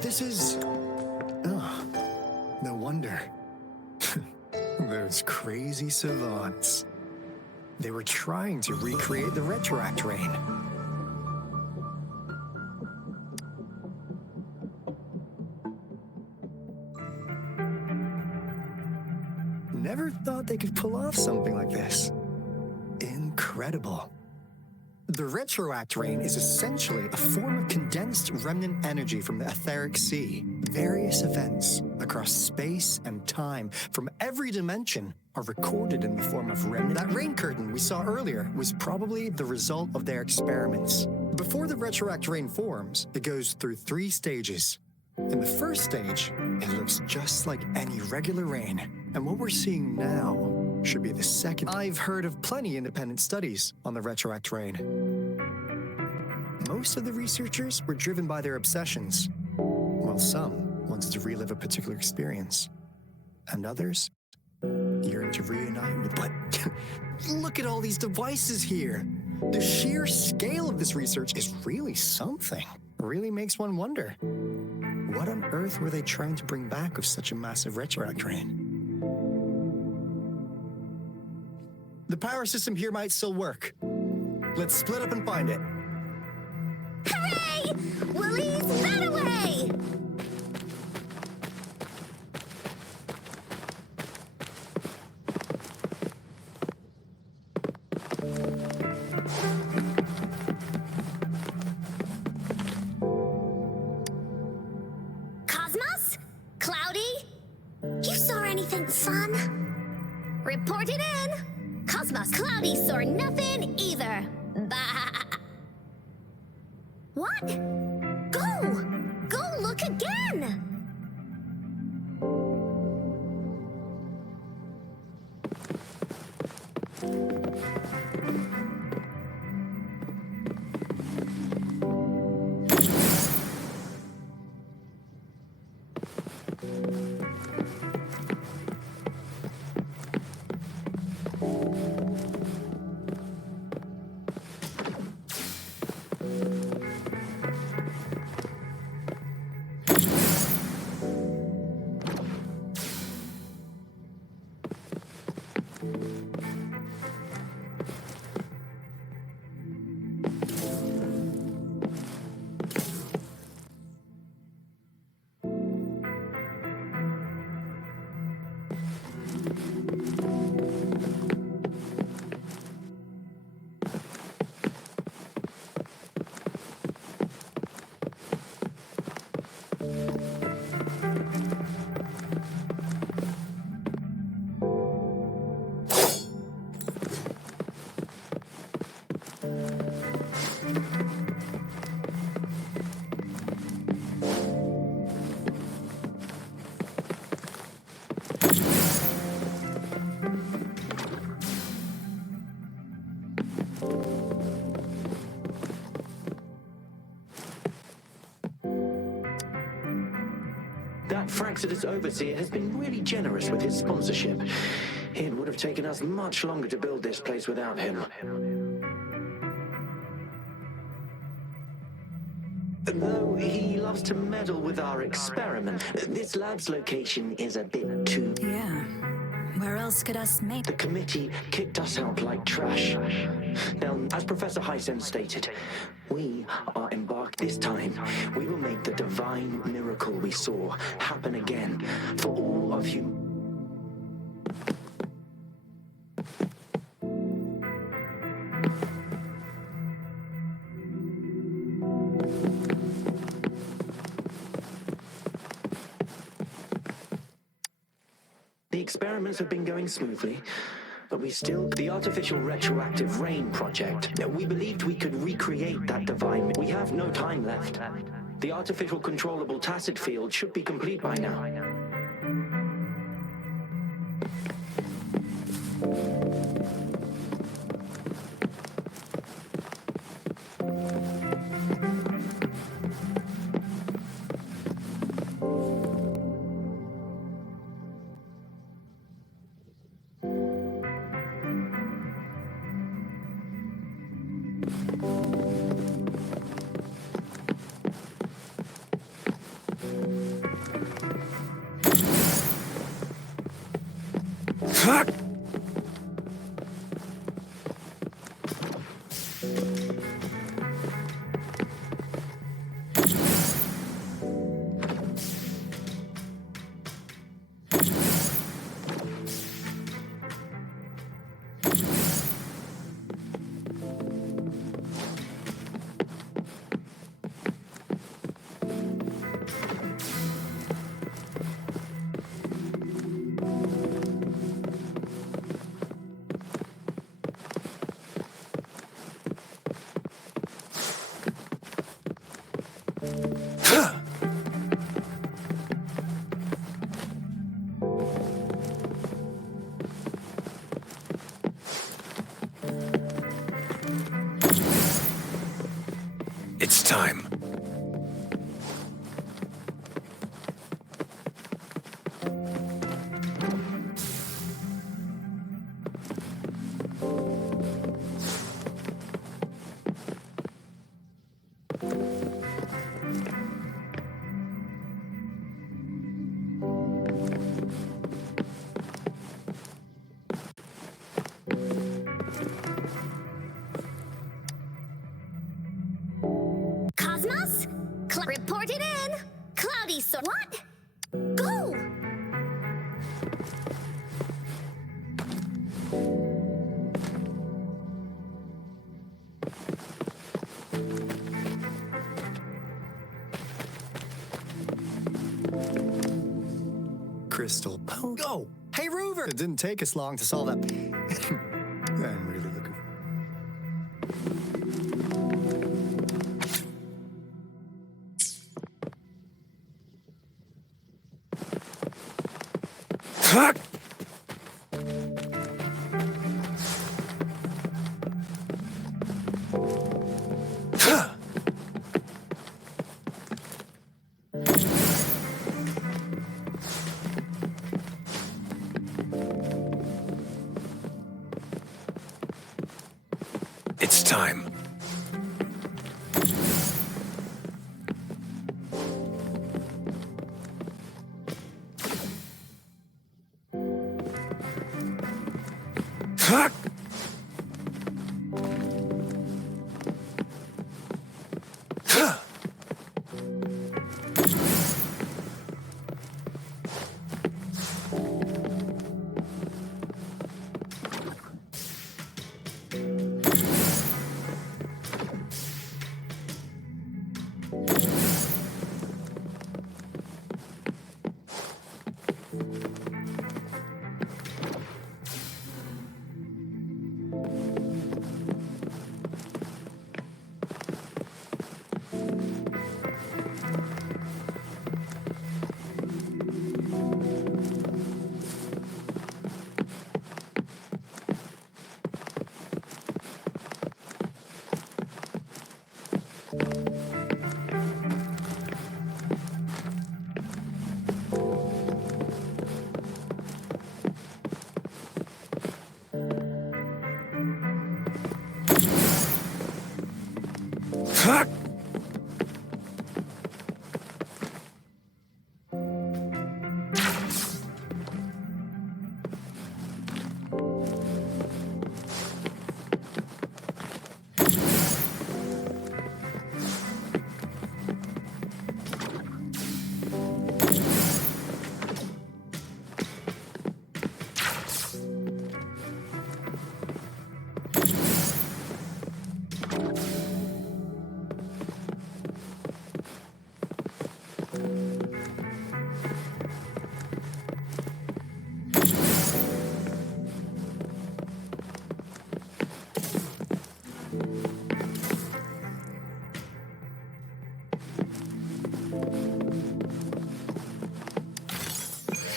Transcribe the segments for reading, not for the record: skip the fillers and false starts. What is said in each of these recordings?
This is... Oh, no wonder. Those crazy savants. They were trying to recreate the retroact rain. Never thought they could pull off something like this. Incredible. The retroact rain is essentially a form of condensed remnant energy from the etheric sea. Various events across space and time from every dimension are recorded in the form of remnant. That rain curtain we saw earlier was probably the result of their experiments. Before the retroact rain forms, it goes through 3 stages. In the first stage, it looks just like any regular rain. And what we're seeing now should be the second. I've heard of plenty independent studies on the retroact rain. Most of the researchers were driven by their obsessions, while some wanted to relive a particular experience, and others yearned to reunite with what? Look at all these devices here! The sheer scale of this research is really something. It really makes one wonder. What on earth were they trying to bring back with such a massive retroact rain? The power system here might still work. Let's split up and find it. Hooray! Willie's that away! Cosmos? Cloudy? You saw anything fun? Report it in! Cosmos Cloudy saw nothing either. Bah! What? Go! Go look again! That Fraxidus overseer has been really generous with his sponsorship. It would have taken us much longer to build this place without him. Though he loves to meddle with our experiment, this lab's location is a bit too... Yeah. Where else could us make... The committee kicked us out like trash. Now, as Professor Hysen stated, we are embarked this time. We will make the divine miracle we saw happen again for all of you. The experiments have been going smoothly, but the artificial retroactive rain project, we believed we could recreate that divine. We have no time left. The artificial controllable tacit field should be complete by now. It's time. Cosmos? Report it in! Cloudy so what? Go! Crystal Go! Hey, Rover! It didn't take us long to solve that. I'm really looking It's time.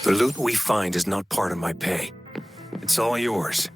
The loot we find is not part of my pay. It's all yours.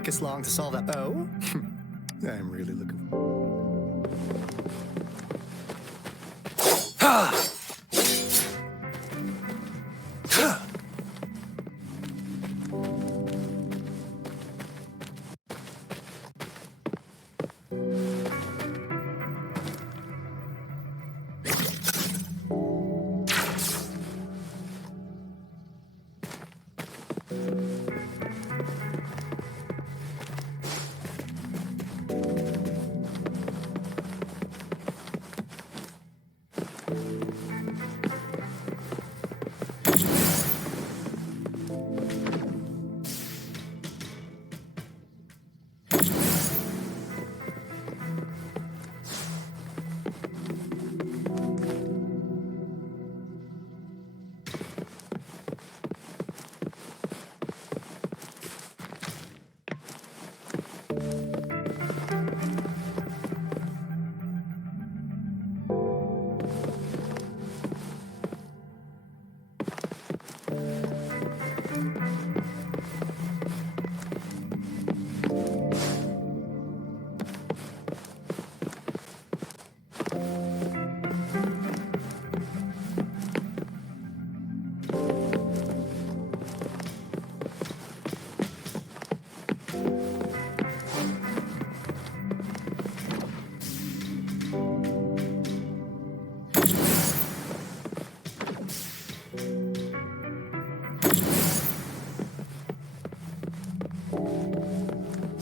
take us long to solve that. Oh? I'm really looking.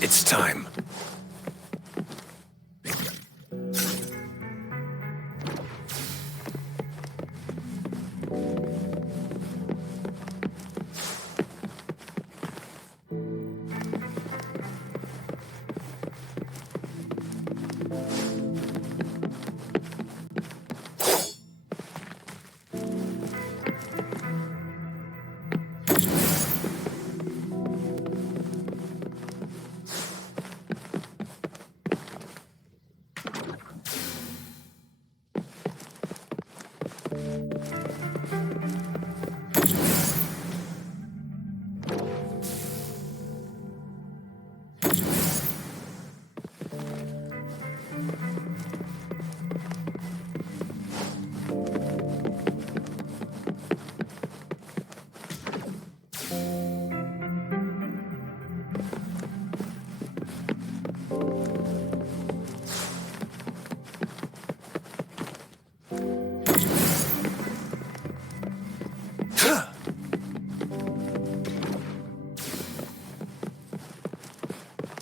It's time.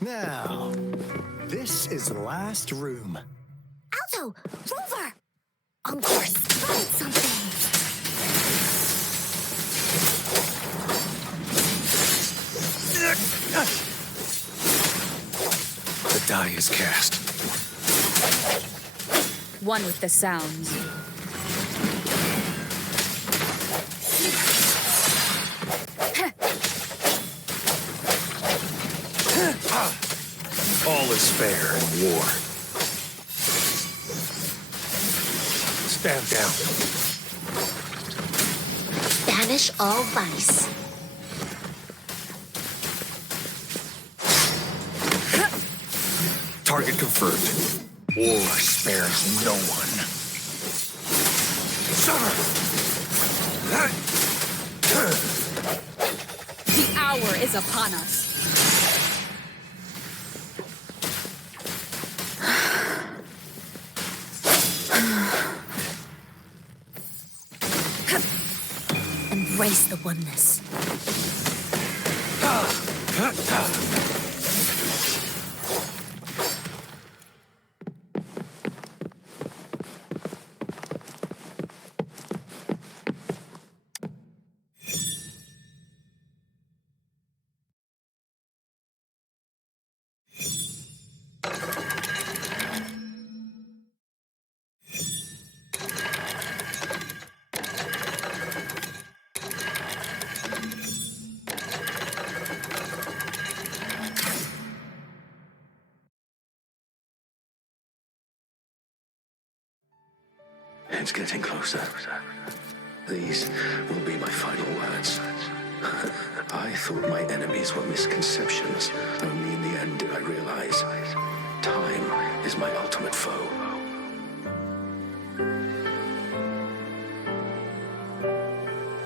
Now, this is the last room. Alto! Rover! Encore spotted something! The die is cast. One with the sounds. All is fair in war. Stand down. Banish all vice. Target confirmed. War spares no one. The hour is upon us. Embrace the oneness. It's getting closer. These will be my final words. I thought my enemies were misconceptions. Only in the end did I realize time is my ultimate foe.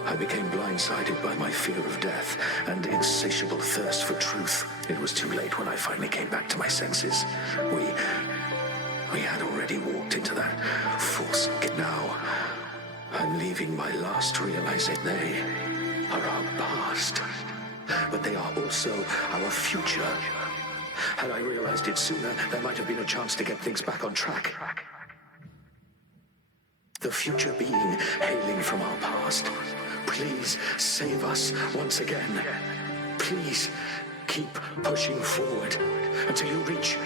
I became blindsided by my fear of death and insatiable thirst for truth. It was too late when I finally came back to my senses. We had already walked into that false gate. Now, I'm leaving my last realization. They are our past, but they are also our future. Had I realized it sooner, there might have been a chance to get things back on track. The future being hailing from our past. Please save us once again. Please keep pushing forward until you reach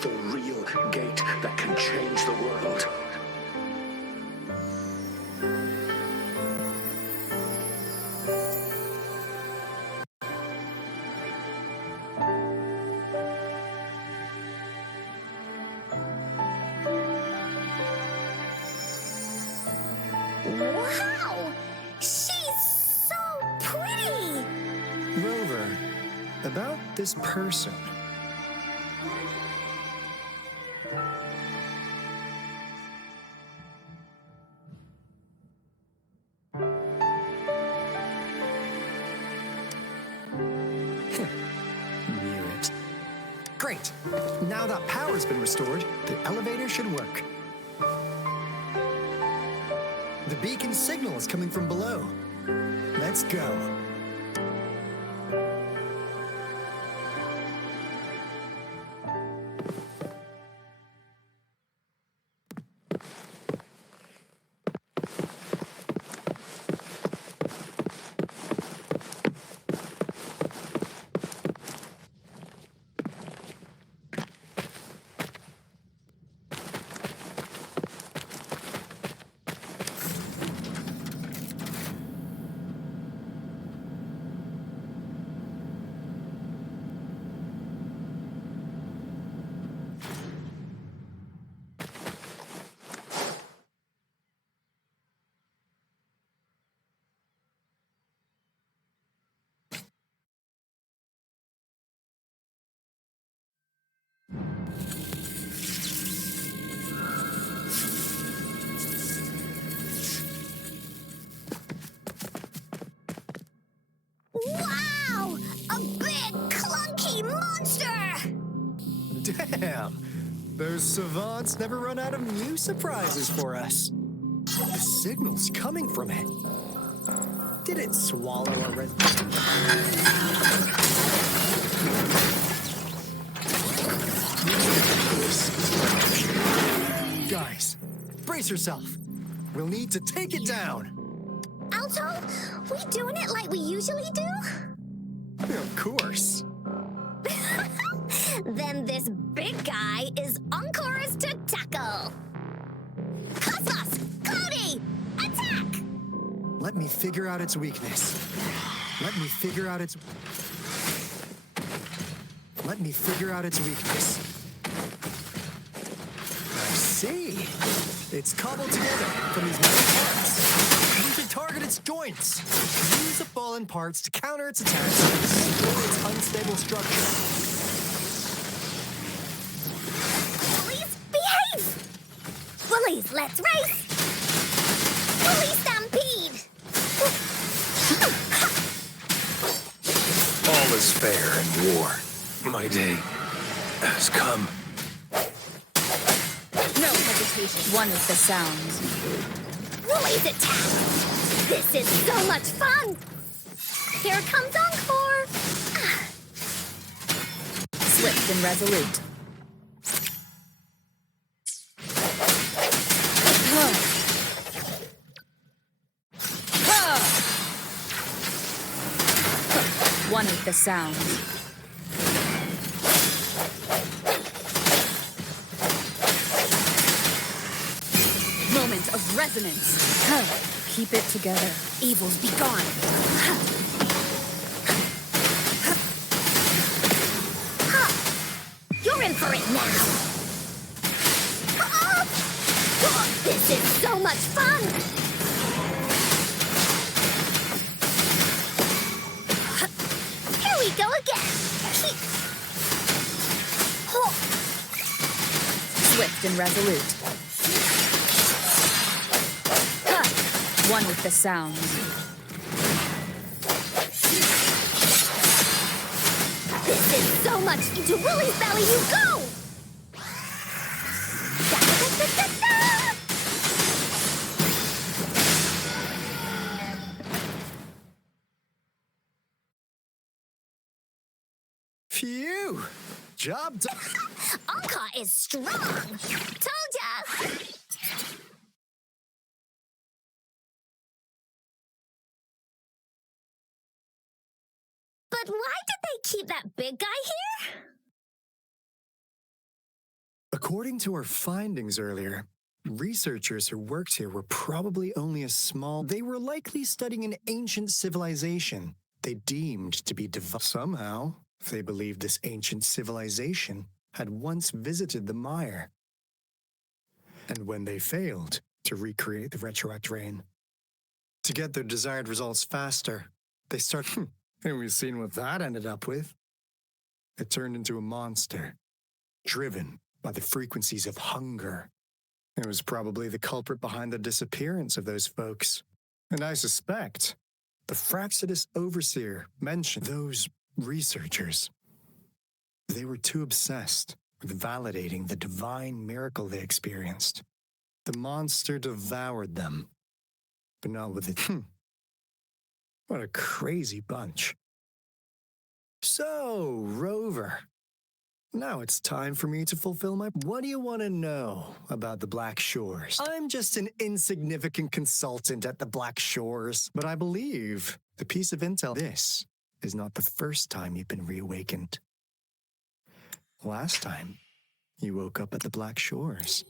the real gate that can change the world. Wow! She's so pretty! Rover, about this person. Knew it. Great! Now that power's been restored, the elevator should work. The beacon signal is coming from below. Let's go. Wow! A big, clunky monster! Damn! Those savants never run out of new surprises for us. The signal's coming from it. Did it swallow a red... Guys, brace yourself. We'll need to take it down. Alto, we doing it like we usually do? Of course. Then this big guy is on course to tackle. Cosmos! Cloudy! Attack! Let me figure out its weakness. Let me figure out its weakness. I see. It's cobbled together from these metal parts. We can target its joints. Use the fallen parts to counter its attacks and destroy its unstable structure. Bullies, behave! Bullies, let's race! Bully stampede! All is fair in war. My day has come. No hesitation. One with the sounds. Bullies attack! This is so much fun! Here comes Encore! Swift and resolute. One with the sound. Moment of resonance. Keep it together. Evils be gone. You're in for it now! This is so much fun! Swift and resolute. Ha! One with the sound. This is so much into Willie's belly you go! Da-da-da-da-da-da! Phew! Job done. Anka is strong! Told ya! But why did they keep that big guy here? According to our findings earlier, researchers who worked here were probably only a small... They were likely studying an ancient civilization they deemed to be divine. Somehow, they believed this ancient civilization had once visited the mire. And when they failed to recreate the retroact rain, to get their desired results faster, they started... And we've seen what that ended up with. It turned into a monster, driven by the frequencies of hunger. It was probably the culprit behind the disappearance of those folks. And I suspect the Fraxidus Overseer mentioned those researchers. They were too obsessed with validating the divine miracle they experienced. The monster devoured them, but not with it. What a crazy bunch. So, Rover, now it's time for me to fulfill my... What do you want to know about the Black Shores? I'm just an insignificant consultant at the Black Shores, but I believe the piece of intel... This is not the first time you've been reawakened. Last time, you woke up at the Black Shores.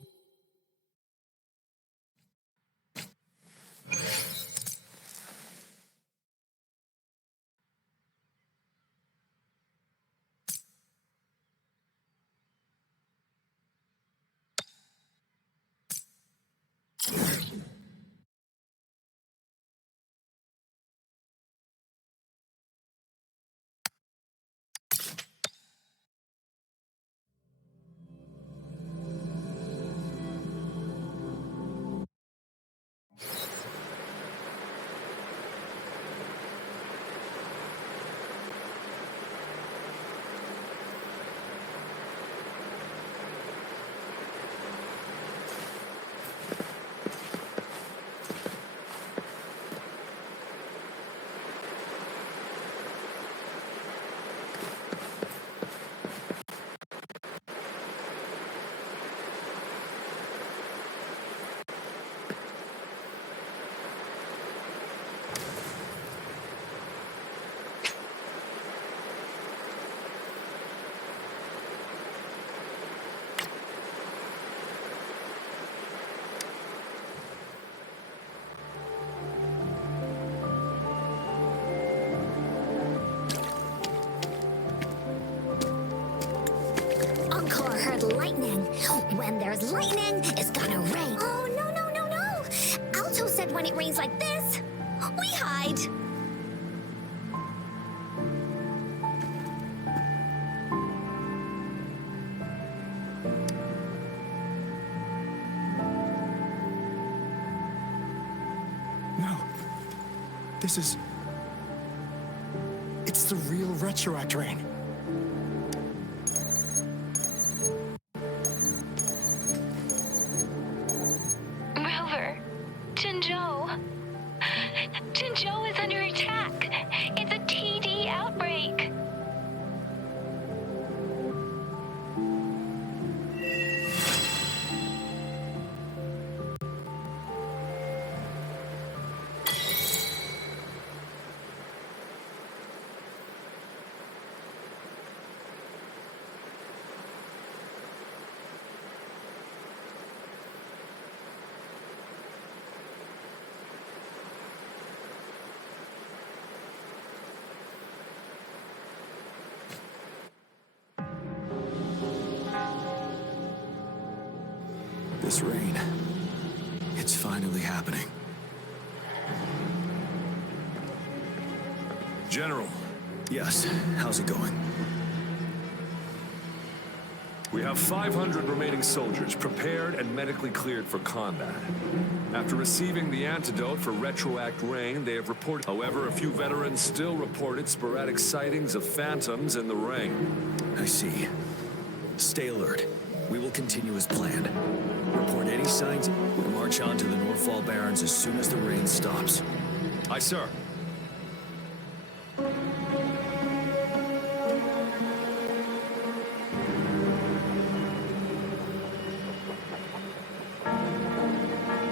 Lightning. When there's lightning, it's gonna rain. Oh, no, no, no, no. Alto said when it rains like this, we hide. No. This is... It's the real retroact rain. This rain, it's finally happening. General. Yes, how's it going? We have 500 remaining soldiers prepared and medically cleared for combat. After receiving the antidote for retroact rain, they have reported. However, a few veterans still reported sporadic sightings of phantoms in the ring. I see. Stay alert. We will continue as planned. Report any signs. We'll march on to the Northfall Barrens as soon as the rain stops. Aye, sir.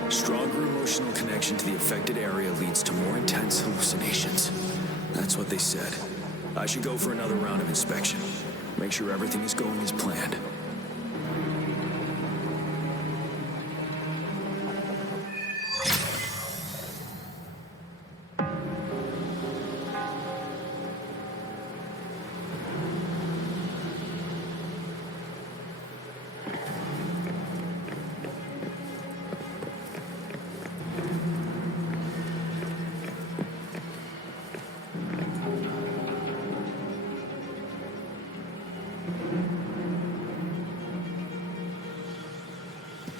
Stronger emotional connection to the affected area leads to more intense hallucinations. That's what they said. I should go for another round of inspection. Make sure everything is going as planned.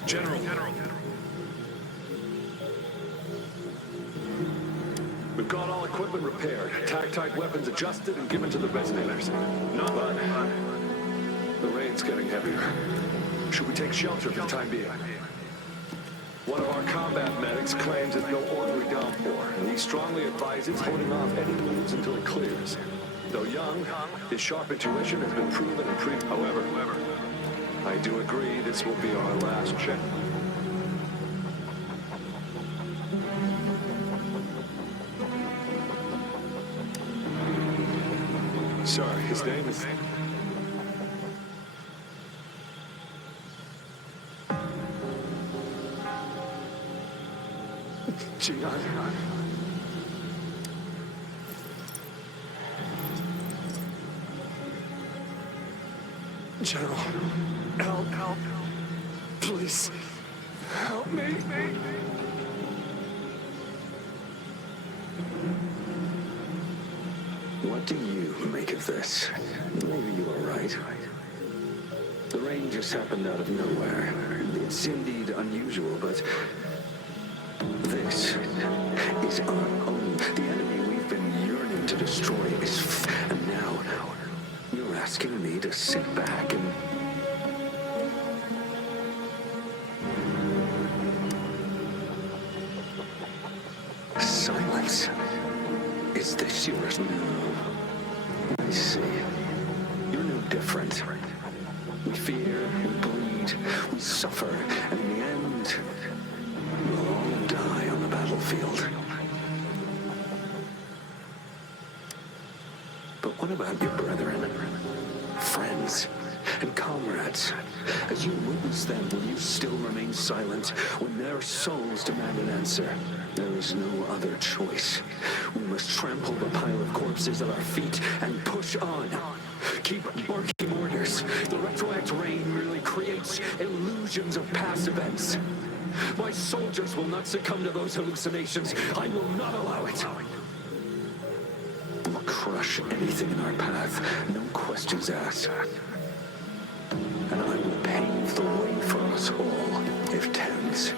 General. We've got all equipment repaired, attack-type weapons adjusted and given to the resonators. But the rain's getting heavier. Should we take shelter for the time being? One of our combat medics claims it's no ordinary downpour, and he strongly advises holding off any moves until it clears. Though young, his sharp intuition has been proven and However, I do agree this will be our last check. Sorry, his name is... Gian. General, help, please, help me. What do you make of this? Maybe you are right. The rain just happened out of nowhere. It's indeed unusual, but this is our own. The enemy we've been yearning to destroy is and now you're asking me to sit back and... Silence. Is this yours? No. I see. You're no different. We fear, we bleed, we suffer, and in the end, we'll all die on the battlefield. But what about your brethren, friends, and comrades? As you witness them, will you still remain silent when their souls demand an answer? There is no other choice. We must trample the pile of corpses at our feet and push on. Keep barking orders. The retroact rain merely creates illusions of past events. My soldiers will not succumb to those hallucinations. I will not allow it. We'll crush anything in our path, no questions asked. And I will pave the way for us all. If tens,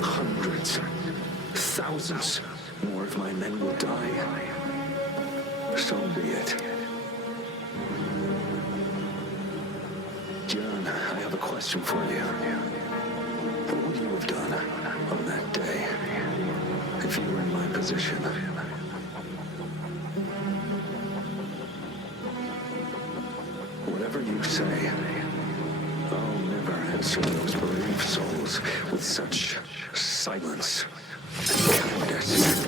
hundreds, thousands more of my men will die, so be it. John, I have a question for you. What would you have done on that day if you were in my position? Whatever you say, I'll never answer those bereaved souls with such silence and kindness.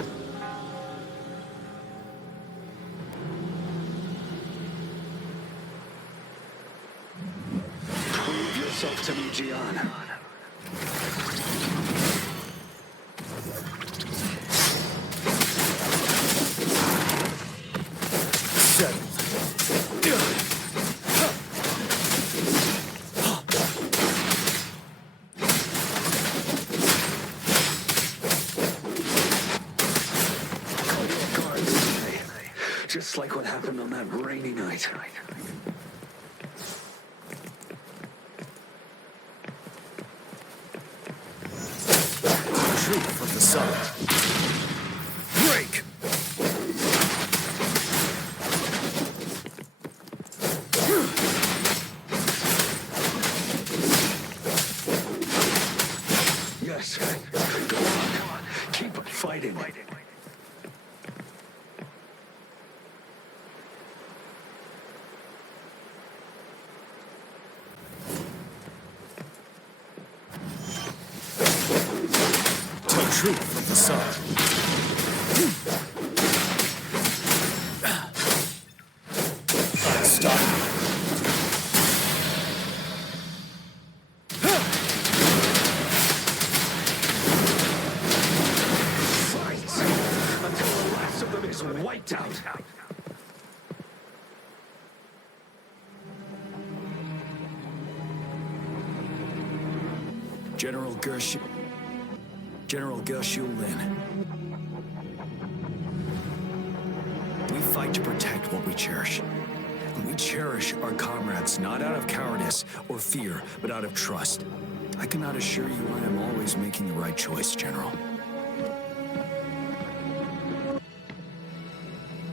Prove yourself to me, Gian. Just like what happened on that rainy night. sun. Break! Yes. Go on. Keep fighting. Tell truth from the sun. Stop. Until the last of them is wiped out. General Gershu Lin. We fight to protect what we cherish. And we cherish our comrades not out of cowardice or fear, but out of trust. I cannot assure you I am always making the right choice, General.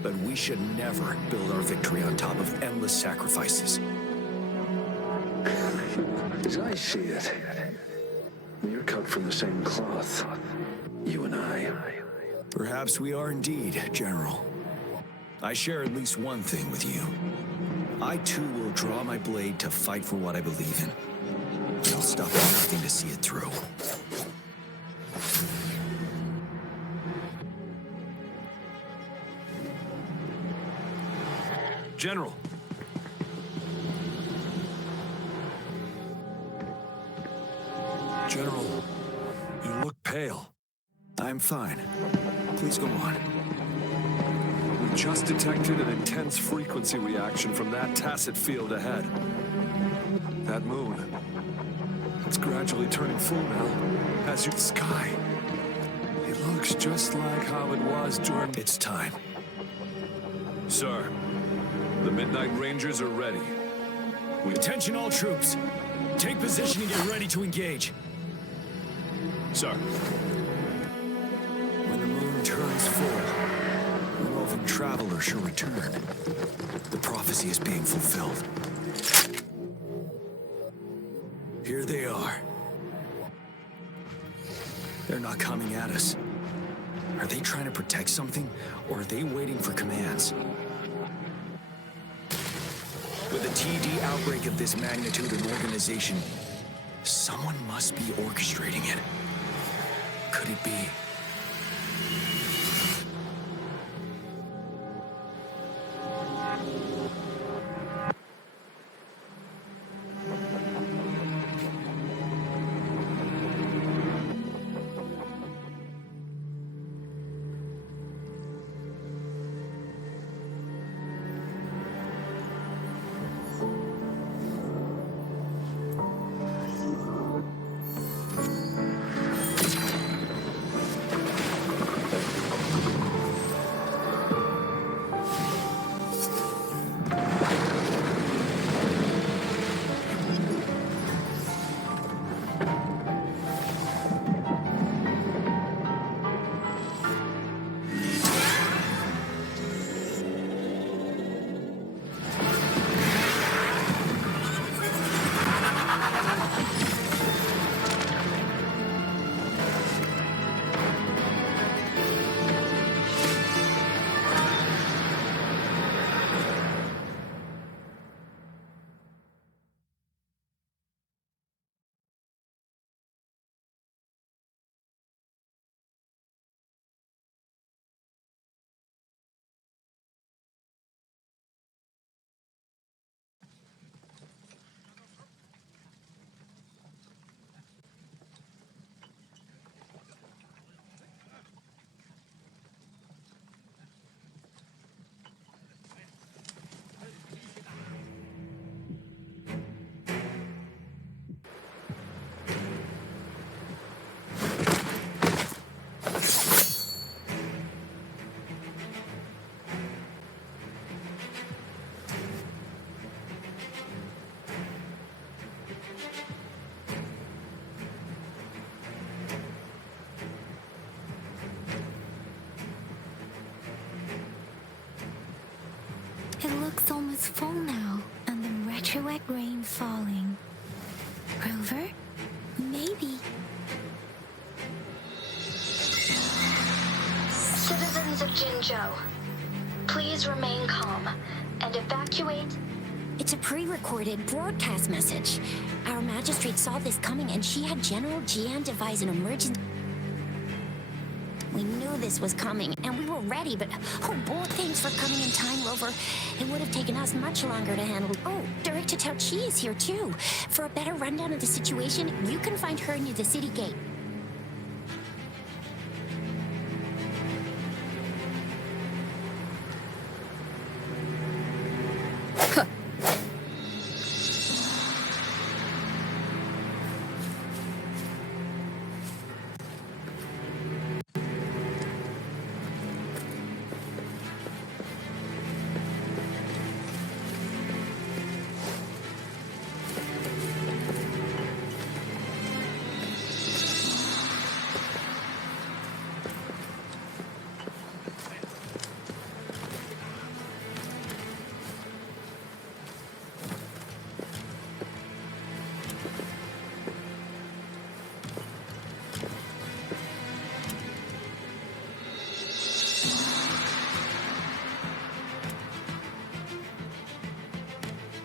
But we should never build our victory on top of endless sacrifices. As I see it, we're cut from the same cloth. You and I. Perhaps we are indeed, General. I share at least one thing with you. I too will draw my blade to fight for what I believe in. I'll stop at nothing to see it through. General. General, you look pale. I'm fine. Please go on. We just detected an intense frequency reaction from that tacit field ahead. That moon. It's gradually turning full now, as you sky. It looks just like how it was during... It's time. Sir, the Midnight Rangers are ready. Attention all troops. Take position and get ready to engage. Sir. When the moon turns full, the roving traveler shall return. The prophecy is being fulfilled. Here they are. They're not coming at us. Are they trying to protect something, or are they waiting for commands? With a TD outbreak of this magnitude and organization, someone must be orchestrating it. Could it be? is full now, and the retroact rain falling. Rover? Maybe. Citizens of Jinzhou, please remain calm and evacuate. It's a pre-recorded broadcast message. Our magistrate saw this coming and she had General Jian devise an emergency. We knew this was coming and we were ready, but oh boy, thanks for coming in time, Rover. It would have taken us much longer to handle. Oh, Director Tao Chi is here too. For a better rundown of the situation, you can find her near the city gate.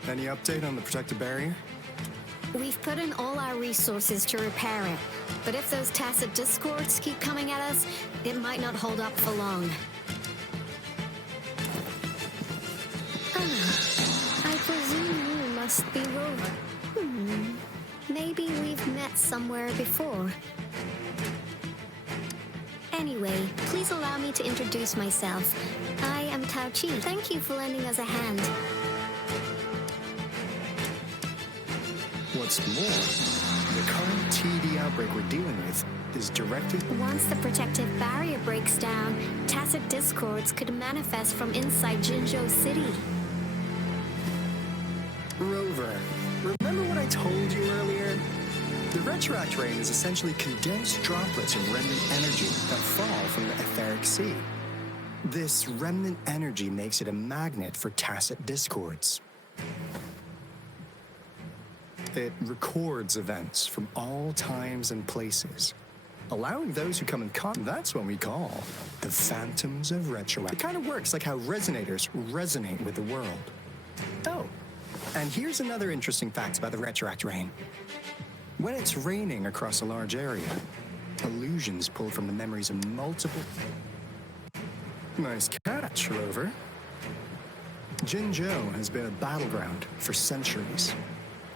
Any update on the protective barrier? We've put in all our resources to repair it, but if those tacit discords keep coming at us, it might not hold up for long. I presume you must be Rover. Maybe we've met somewhere before. Anyway, please allow me to introduce myself. I am Tao Chi. Thank you for lending us a hand. What's more, the current TD outbreak we're dealing with is directed... Once the protective barrier breaks down, tacit discords could manifest from inside Jinzhou City. Rover, remember what I told you earlier? The retroact rain is essentially condensed droplets of remnant energy that fall from the etheric sea. This remnant energy makes it a magnet for tacit discords. It records events from all times and places, allowing those who come in contact. That's what we call the phantoms of retroact. It kind of works like how resonators resonate with the world. Oh, and here's another interesting fact about the retroact rain. When it's raining across a large area, illusions pulled from the memories of multiple... Nice catch, Rover. Jinzhou has been a battleground for centuries.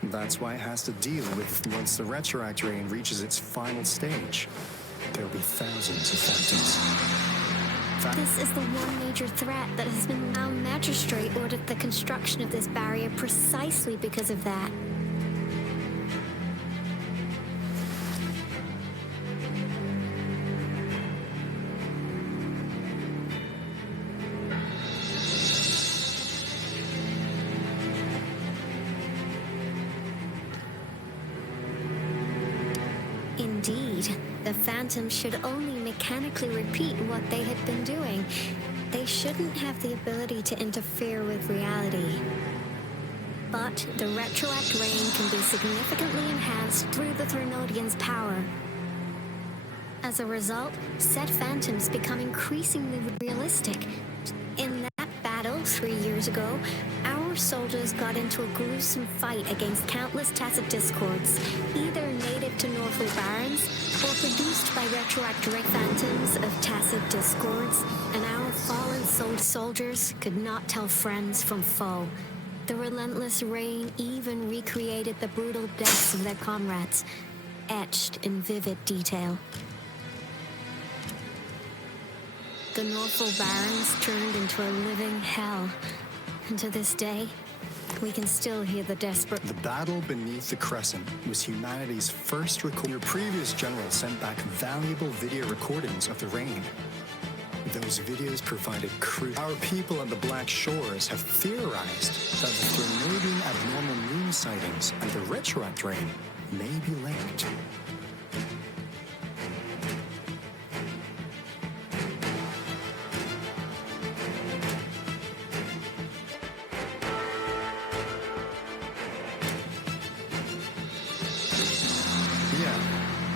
That's why it has to deal with once the retroact rain reaches its final stage. There'll be thousands of phantoms. This is the one major threat that has been... Our magistrate ordered the construction of this barrier precisely because of that. Indeed, the phantoms should only mechanically repeat what they had been doing. They shouldn't have the ability to interfere with reality. But the retroact rain can be significantly enhanced through the Threnodian's power. As a result, said phantoms become increasingly realistic. In that battle 3 years ago, our soldiers got into a gruesome fight against countless tacit discords, either native to Northern Barrens or produced by retroact rain. Phantoms of tacit discords, and our fallen soldiers could not tell friends from foe. The relentless rain even recreated the brutal deaths of their comrades, etched in vivid detail. The Northern Barrens turned into a living hell. And to this day, we can still hear the desperate... The battle beneath the Crescent was humanity's first record. Your previous general sent back valuable video recordings of the rain. Those videos provided Our people on the Black Shores have theorized that the Threnodian abnormal moon sightings and the retroact rain may be linked.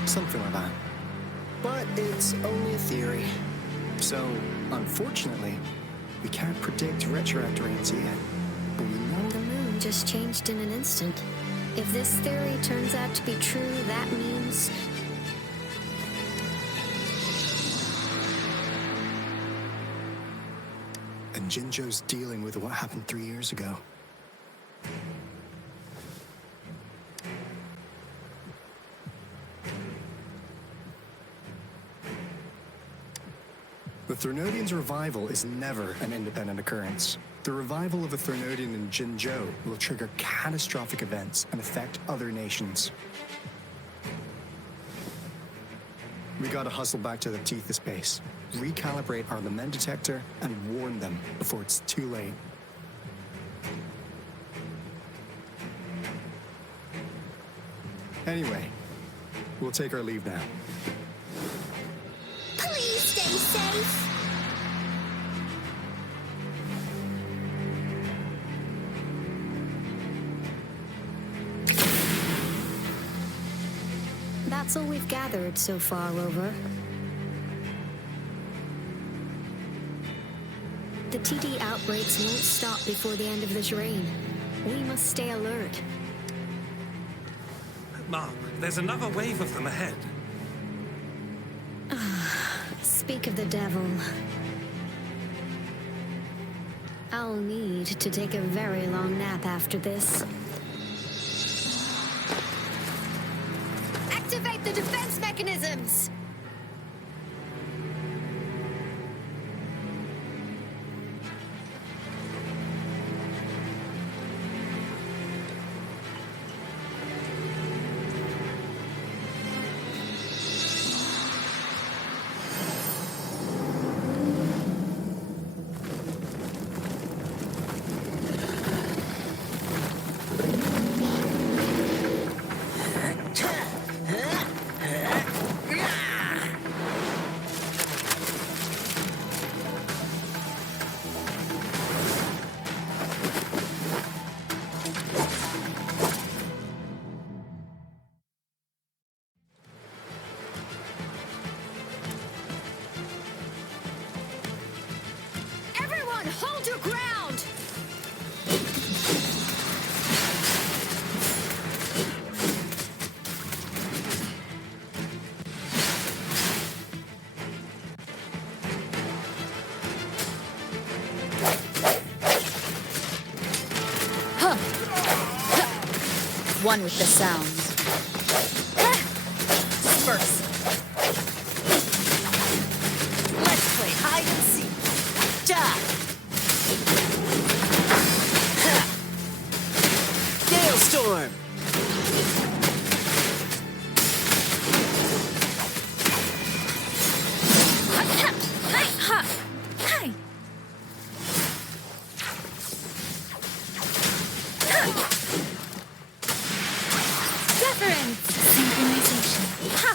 Something like that. But it's only a theory. So, unfortunately, we can't predict retroact rains yet. But we know The moon just changed in an instant. If this theory turns out to be true, that means... and Jinzhou's dealing with what happened 3 years ago. The Thernodian's revival is never an independent occurrence. The revival of a Thernodian in Jinzhou will trigger catastrophic events and affect other nations. We gotta hustle back to the Tethys base, recalibrate our lament detector, and warn them before it's too late. Anyway, we'll take our leave now. Please stay safe. That's all we've gathered so far, Rover. The TD outbreaks won't stop before the end of this reign. We must stay alert. Mom, there's another wave of them ahead. Speak of the devil. I'll need to take a very long nap after this. Activate the defense mechanisms! Hold your ground! Huh. One with the sounds. Disperse. Let's play hide and seek. Storm! Deference! Synchronization. Ha!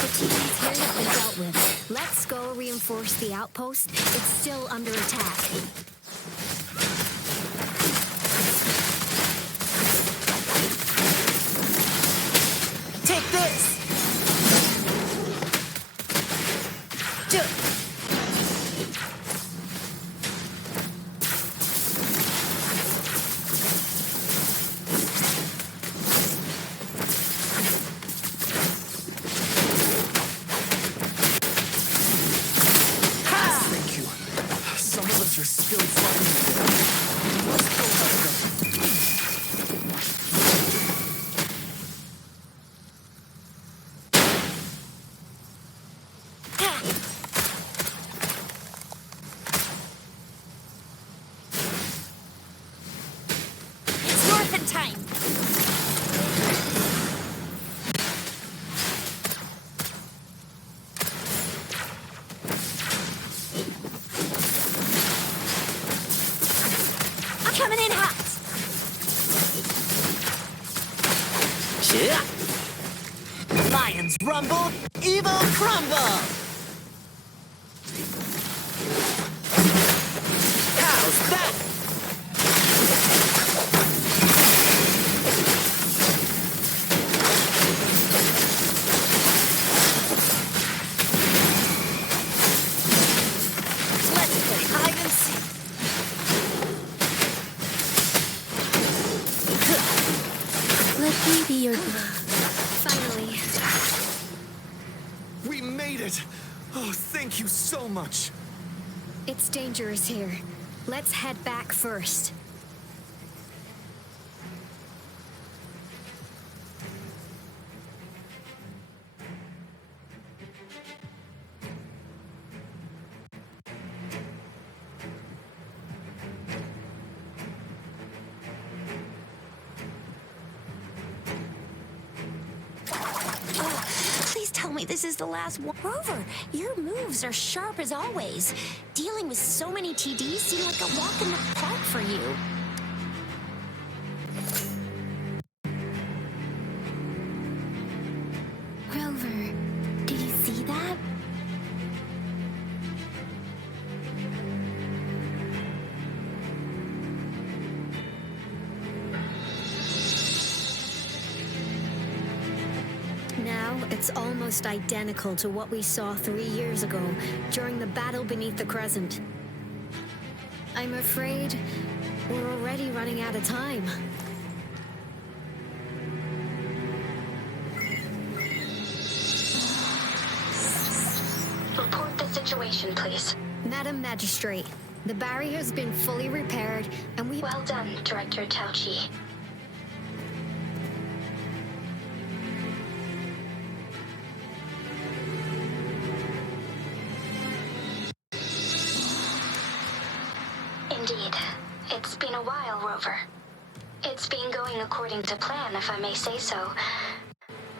The TV's here have been dealt with. Let's go reinforce the outpost. It's still under attack. Take this! Thank you. Some of us are still fighting. Let's go help them. It's Northern time! I'm coming in hot! Lions rumble, evil crumble! How's that? made it! Oh, thank you so much! It's dangerous here. Let's head back first. Please tell me this is the last one. Rover, your moves are sharp as always. Dealing with so many TDs seemed like a walk in the park for you. Rover, did you see that? Now, it's almost identical to what we saw 3 years ago during the battle beneath the Crescent. I'm afraid we're already running out of time. Report the situation, please. Madam Magistrate, the barrier's been fully repaired and we— Well done, Director Tauchi. Indeed. It's been a while, Rover. It's been going according to plan, if I may say so.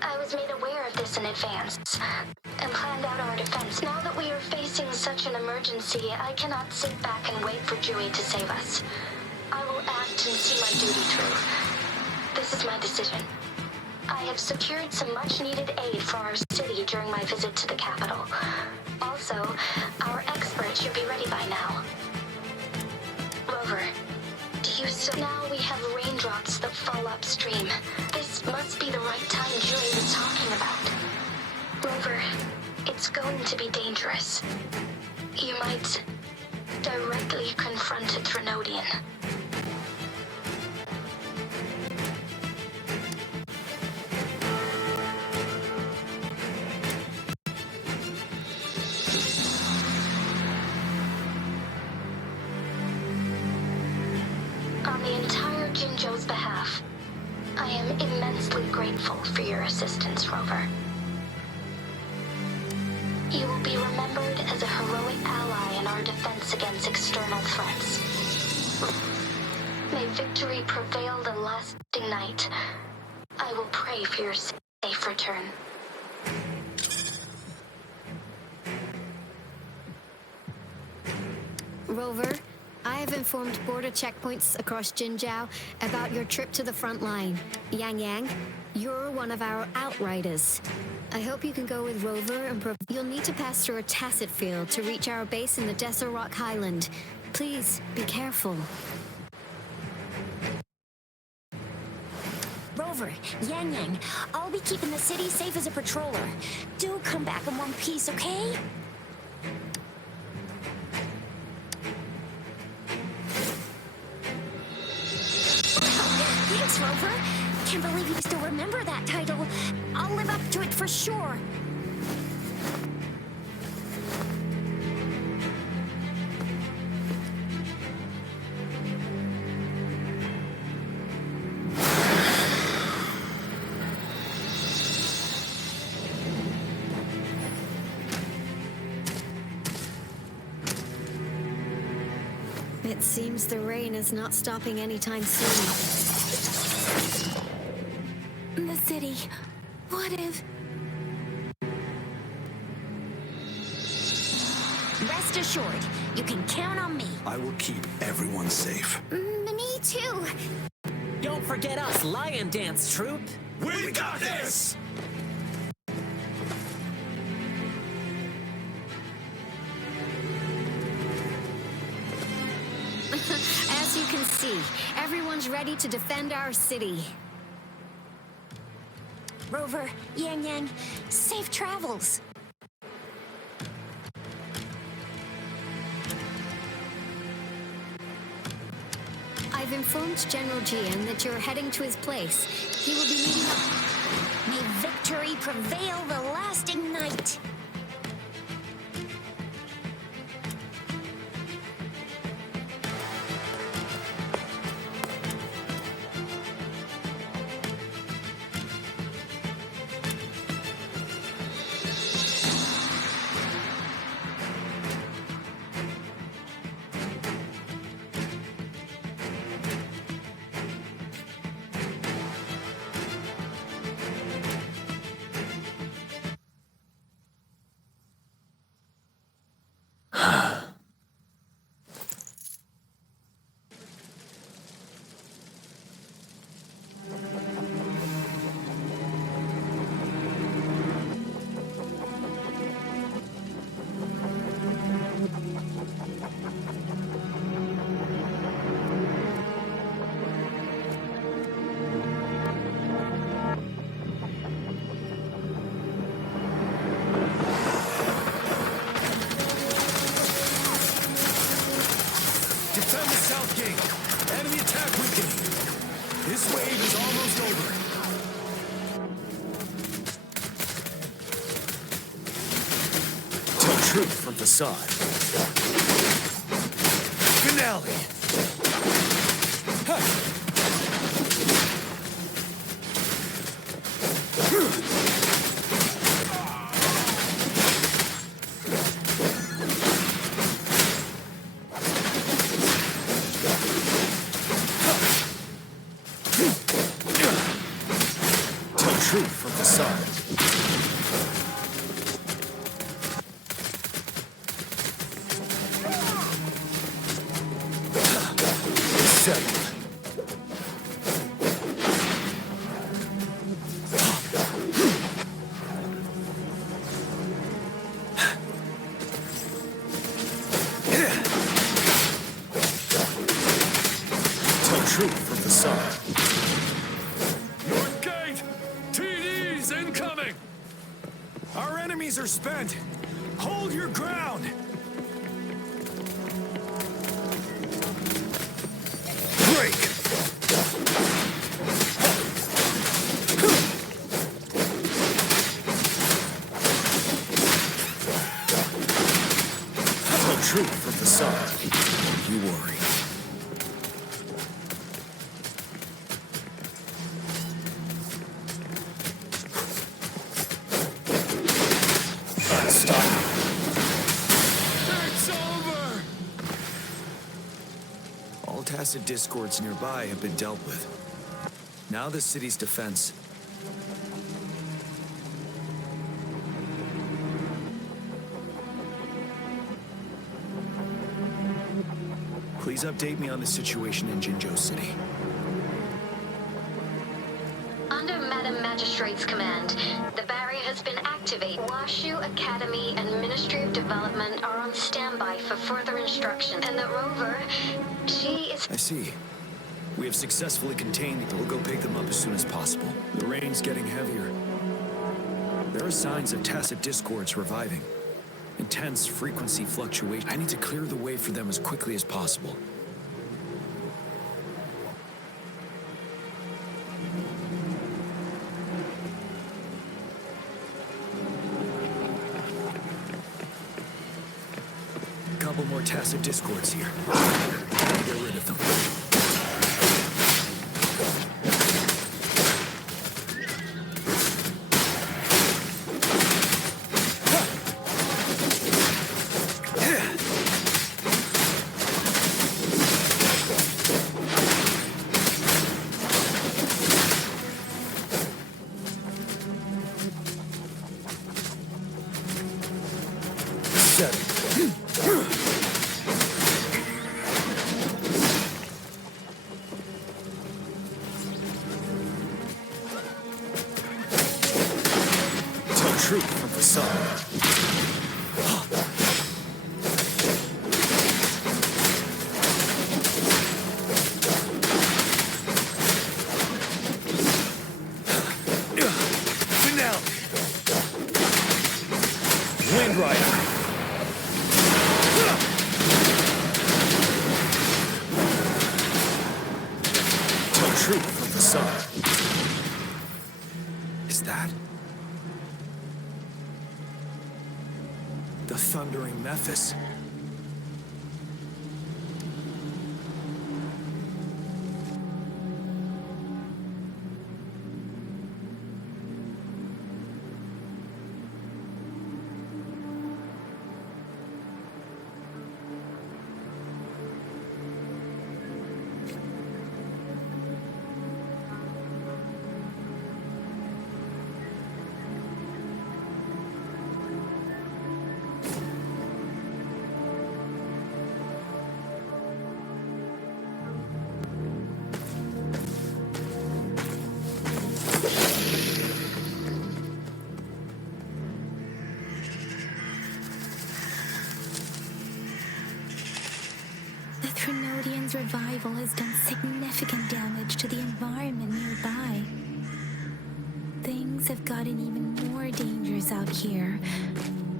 I was made aware of this in advance, and planned out our defense. Now that we are facing such an emergency, I cannot sit back and wait for Dewey to save us. I will act and see my duty through. This is my decision. I have secured some much-needed aid for our city during my visit to the capital. Also, our expert should be ready by now. Rover, do you so— Now we have raindrops that fall upstream. This must be the right time Julie was talking about. Rover, it's going to be dangerous. You might directly confront a Trinodian. On the entire Jinzhou's behalf, I am immensely grateful for your assistance, Rover. You will be remembered as a heroic ally in our defense against external threats. May victory prevail the lasting night. I will pray for your safe return. Rover, I have informed border checkpoints across Jinzhou about your trip to the front line. Yang Yang, you're one of our outriders. I hope you can go with Rover and you'll need to pass through a tacit field to reach our base in the Desert Rock Highland. Please, be careful. Rover, Yang Yang, I'll be keeping the city safe as a patroller. Do come back in one piece, okay? Thanks, Rover. Can't believe you still remember that title. I'll live up to it for sure. It seems the rain is not stopping anytime soon. The city. What if... Rest assured, you can count on me. I will keep everyone safe. Me too. Don't forget us, Lion Dance Troupe. We got this! As you can see, everyone's ready to defend our city. Rover, Yang Yang, safe travels. I've informed General Jian that you're heading to his place. He will be meeting up. May victory prevail the lasting night. truth from facade. Finale! Tell truth from facade. Truth from the sun. North Gate! TDs incoming! Our enemies are spent. Hold your ground. Break. Tell truth from the sun. You worry. Tacit discords nearby have been dealt with. Now the city's defense. Please update me on the situation in Jinzhou City. Under Madam Magistrate's command, the barrier has been activated. Washu Academy and Ministry of Development are on standby for further instruction. And the rover, she is... I see. We have successfully contained it. We'll go pick them up as soon as possible. The rain's getting heavier. There are signs of tacit discords reviving. Intense frequency fluctuation. I need to clear the way for them as quickly as possible. Couple more tacit discords here. Get rid of them. Truth from the sun. Finale. Wind Rider. Tell truth from the sun. Is that? The thundering Mephis. Revival has done significant damage to the environment nearby. Things have gotten even more dangerous out here.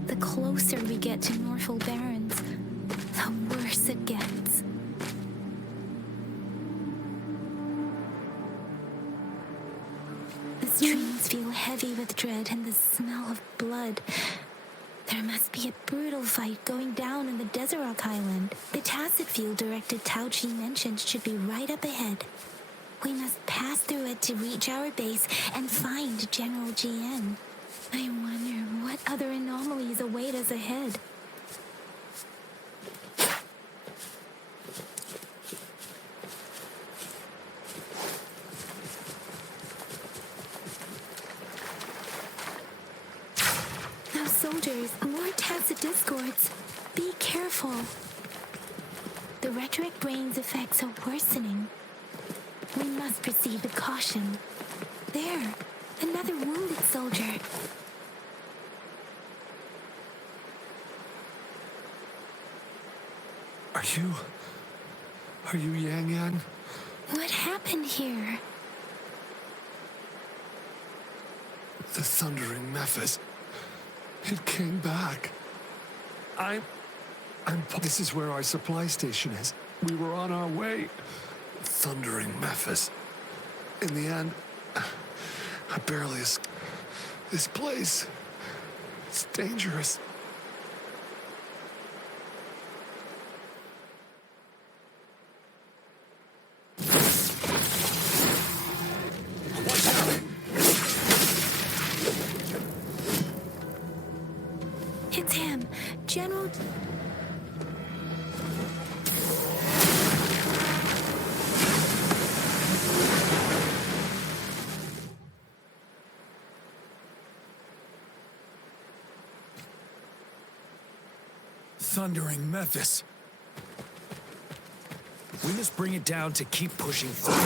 The closer we get to Northful Barrens, the worse it gets. The streams feel heavy with dread and the smell of blood. There must be a brutal fight going down in the Desert Island. The tacit field Director Tao Chi mentioned should be right up ahead. We must pass through it to reach our base and find General GN. I wonder what other anomalies await us ahead. Now, soldiers, more tacit discords. Be careful. The rhetoric brain's effects are worsening. We must proceed with caution. There, another wounded soldier. Are you Yang Yan? What happened here? The thundering Mephis. It came back. This is where our supply station is. We were on our way. Thundering Mephis. In the end, I barely escaped. This place, it's dangerous. It's him, General... Thundering Mephis. We must bring it down to keep pushing forward.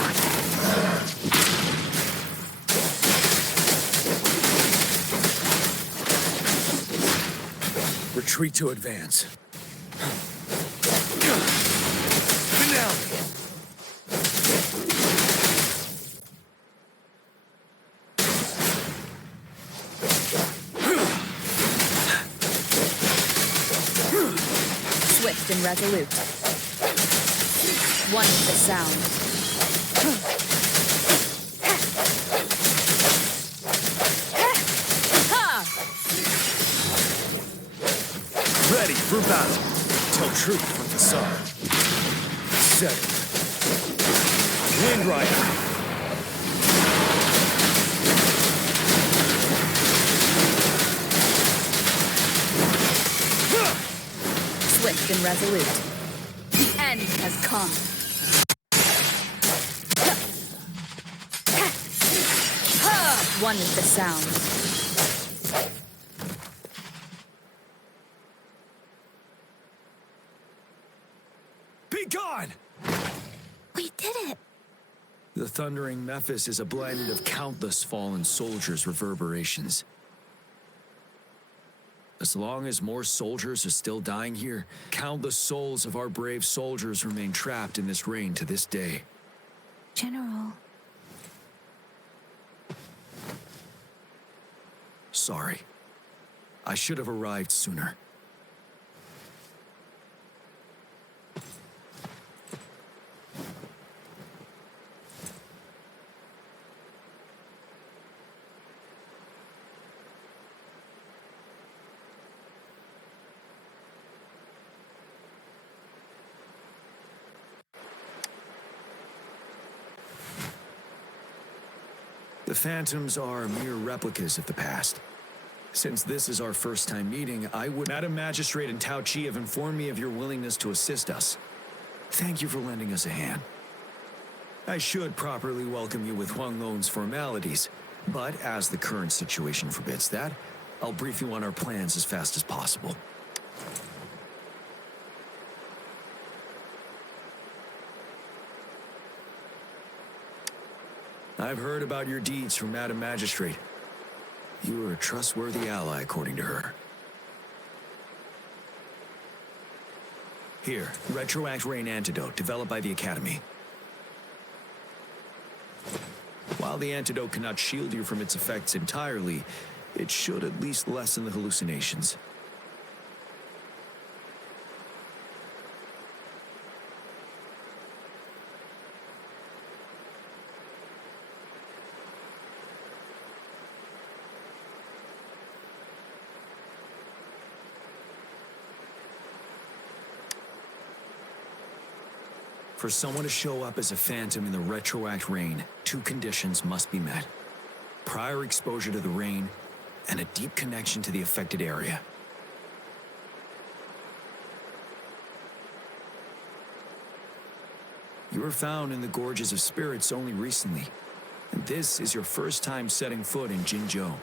Retreat to advance. Finale! Swift and resolute. One with the sound. Ready for battle. Tell truth from facade. Set it. Wind Rider. Swift and resolute. The end has come. One with the sound. Be gone! We did it! The thundering Mephis is a blend of countless fallen soldiers' reverberations. As long as more soldiers are still dying here, countless souls of our brave soldiers remain trapped in this rain to this day. General. Sorry. I should have arrived sooner. The Phantoms are mere replicas of the past. Since this is our first time meeting, Madam Magistrate and Tao Chi have informed me of your willingness to assist us. Thank you for lending us a hand. I should properly welcome you with Huang Lon's formalities, but as the current situation forbids that, I'll brief you on our plans as fast as possible. I've heard about your deeds from Madam Magistrate. You are a trustworthy ally, according to her. Here, Retroact Rain Antidote, developed by the Academy. While the antidote cannot shield you from its effects entirely, it should at least lessen the hallucinations. For someone to show up as a phantom in the retroact rain, 2 conditions must be met. Prior exposure to the rain, and a deep connection to the affected area. You were found in the Gorges of Spirits only recently, and this is your first time setting foot in Jinzhou,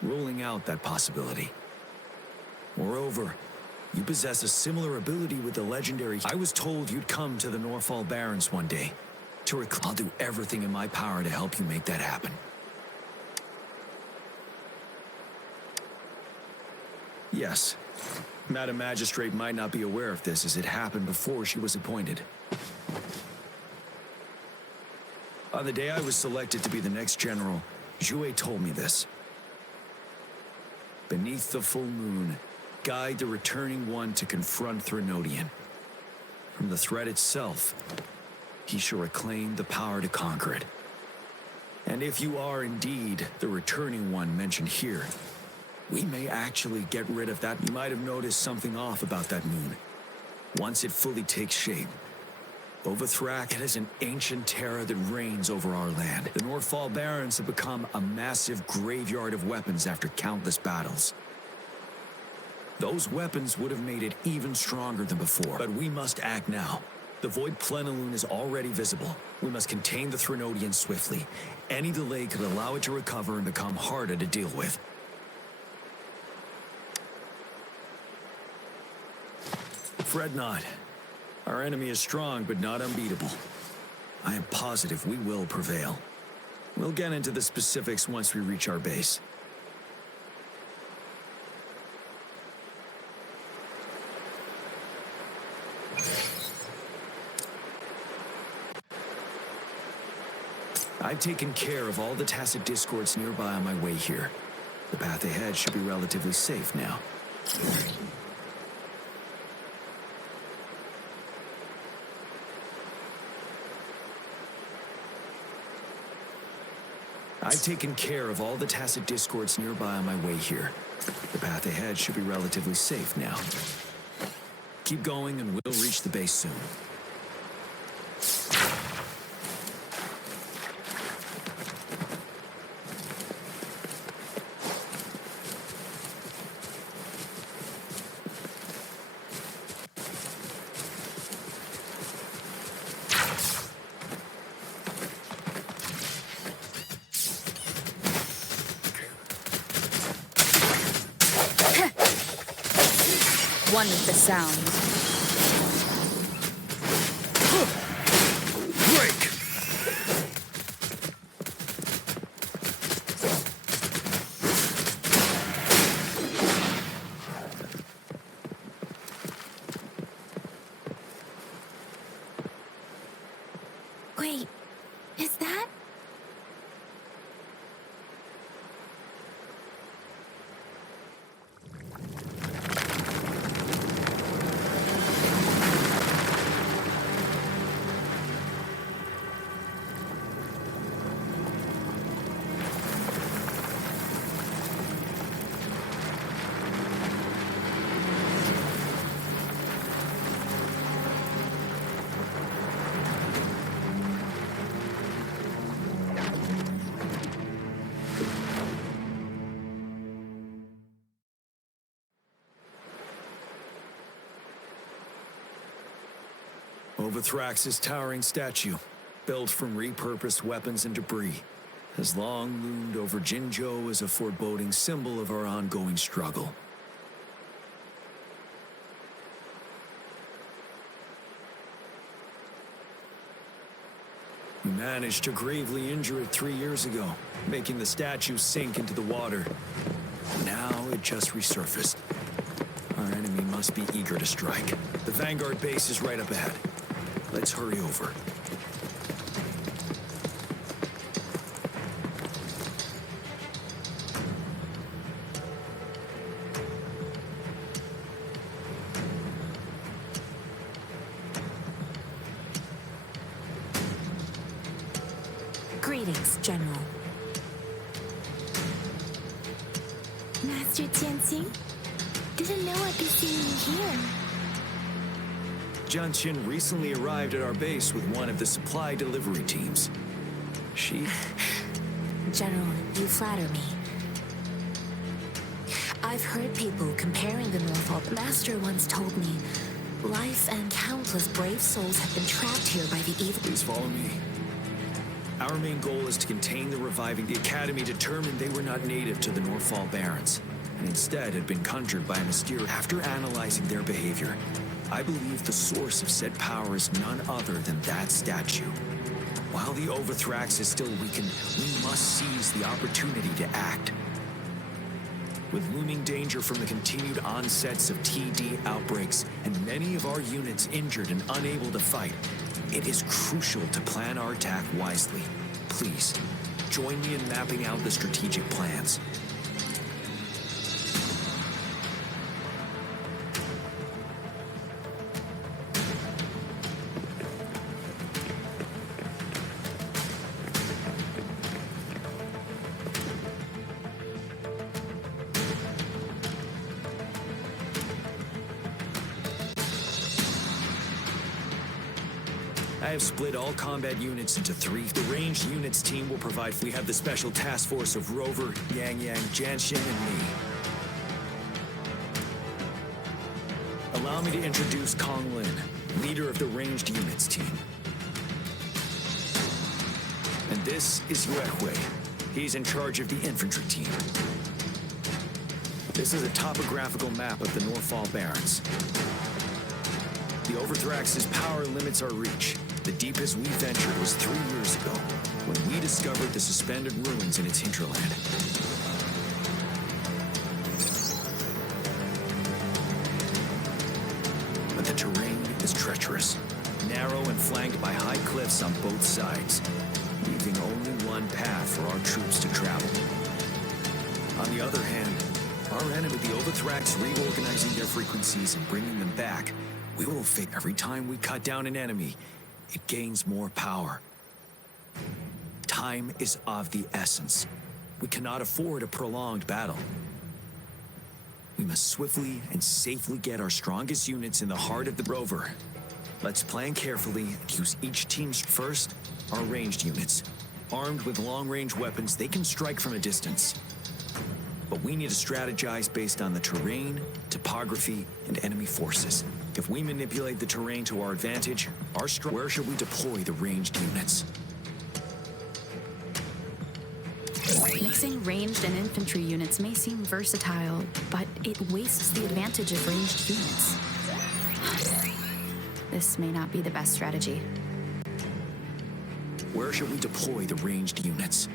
ruling out that possibility. Moreover, you possess a similar ability with the legendary... I was told you'd come to the Norfall Barrens one day. I'll do everything in my power to help you make that happen. Yes. Madam Magistrate might not be aware of this as it happened before she was appointed. On the day I was selected to be the next general, Jue told me this. Beneath the full moon, guide the returning one to confront Threnodian. From the threat itself, he shall reclaim the power to conquer it. And if you are indeed the returning one mentioned here, we may actually get rid of that. You might have noticed something off about that moon. Once it fully takes shape, Overthrak is an ancient terror that reigns over our land. The Norfall Barrens have become a massive graveyard of weapons after countless battles. Those weapons would have made it even stronger than before, but we must act now. The Void Plenilune is already visible. We must contain the Threnodian swiftly. Any delay could allow it to recover and become harder to deal with. Fret not. Our enemy is strong, but not unbeatable. I am positive we will prevail. We'll get into the specifics once we reach our base. I've taken care of all the tacit discords nearby on my way here. The path ahead should be relatively safe now. I've taken care of all the tacit discords nearby on my way here. The path ahead should be relatively safe now. Keep going and we'll reach the base soon. One with the sound. Break! Wait, is that? Overthrax's towering statue, built from repurposed weapons and debris, has long loomed over Jinzhou as a foreboding symbol of our ongoing struggle. We managed to gravely injure it 3 years ago, making the statue sink into the water. Now it just resurfaced. Our enemy must be eager to strike. The Vanguard base is right up ahead. Let's hurry over. Greetings, General. Master Jianxing? Didn't know I'd be seeing you here. Junction recently arrived at our base with one of the supply delivery teams. She... General, you flatter me. I've heard people comparing the Norfolk. Master once told me, life and countless brave souls have been trapped here by the evil. Please follow me. Our main goal is to contain the reviving. The Academy determined they were not native to the Norfolk Barrens, and instead had been conjured by a mysterious. After analyzing their behavior, I believe the source of said power is none other than that statue. While the Overthrax is still weakened, we must seize the opportunity to act. With looming danger from the continued onsets of TD outbreaks and many of our units injured and unable to fight, it is crucial to plan our attack wisely. Please, join me in mapping out the strategic plans. I have split all combat units into 3. The ranged units team will provide. We have the special task force of Rover, Yang Yang, Janshin, and me. Allow me to introduce Kong Lin, leader of the ranged units team. And this is Yue Hui. He's in charge of the infantry team. This is a topographical map of the Norfolk Barrens. The Overthrax's power limits our reach. The deepest we ventured was 3 years ago, when we discovered the suspended ruins in its hinterland. But the terrain is treacherous, narrow and flanked by high cliffs on both sides, leaving only one path for our troops to travel. On the other hand, our enemy, the Overthrax, reorganizing their frequencies and bringing them back, we will figure every time we cut down an enemy, it gains more power. Time is of the essence. We cannot afford a prolonged battle. We must swiftly and safely get our strongest units in the heart of the rover. Let's plan carefully and use each team's first, our ranged units. Armed with long-range weapons, they can strike from a distance. But we need to strategize based on the terrain, topography, and enemy forces. If we manipulate the terrain to our advantage, where should we deploy the ranged units? Mixing ranged and infantry units may seem versatile, but it wastes the advantage of ranged units. This may not be the best strategy. Where should we deploy the ranged units?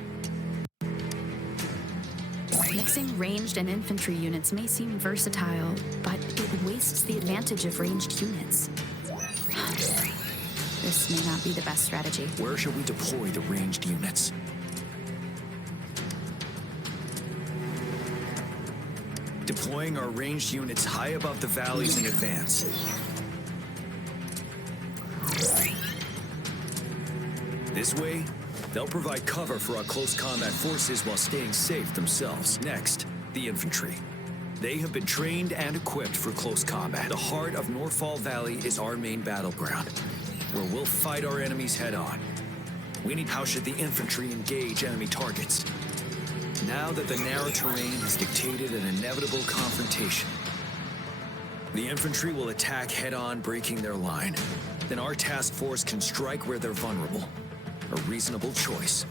Mixing ranged and infantry units may seem versatile, but it wastes the advantage of ranged units. This may not be the best strategy. Where should we deploy the ranged units? Deploying our ranged units high above the valleys in advance. This way, they'll provide cover for our close combat forces while staying safe themselves. Next, the infantry. They have been trained and equipped for close combat. The heart of Norfolk Valley is our main battleground, where we'll fight our enemies head-on. How should the infantry engage enemy targets? Now that the narrow terrain has dictated an inevitable confrontation, the infantry will attack head-on, breaking their line. Then our task force can strike where they're vulnerable. A reasonable choice.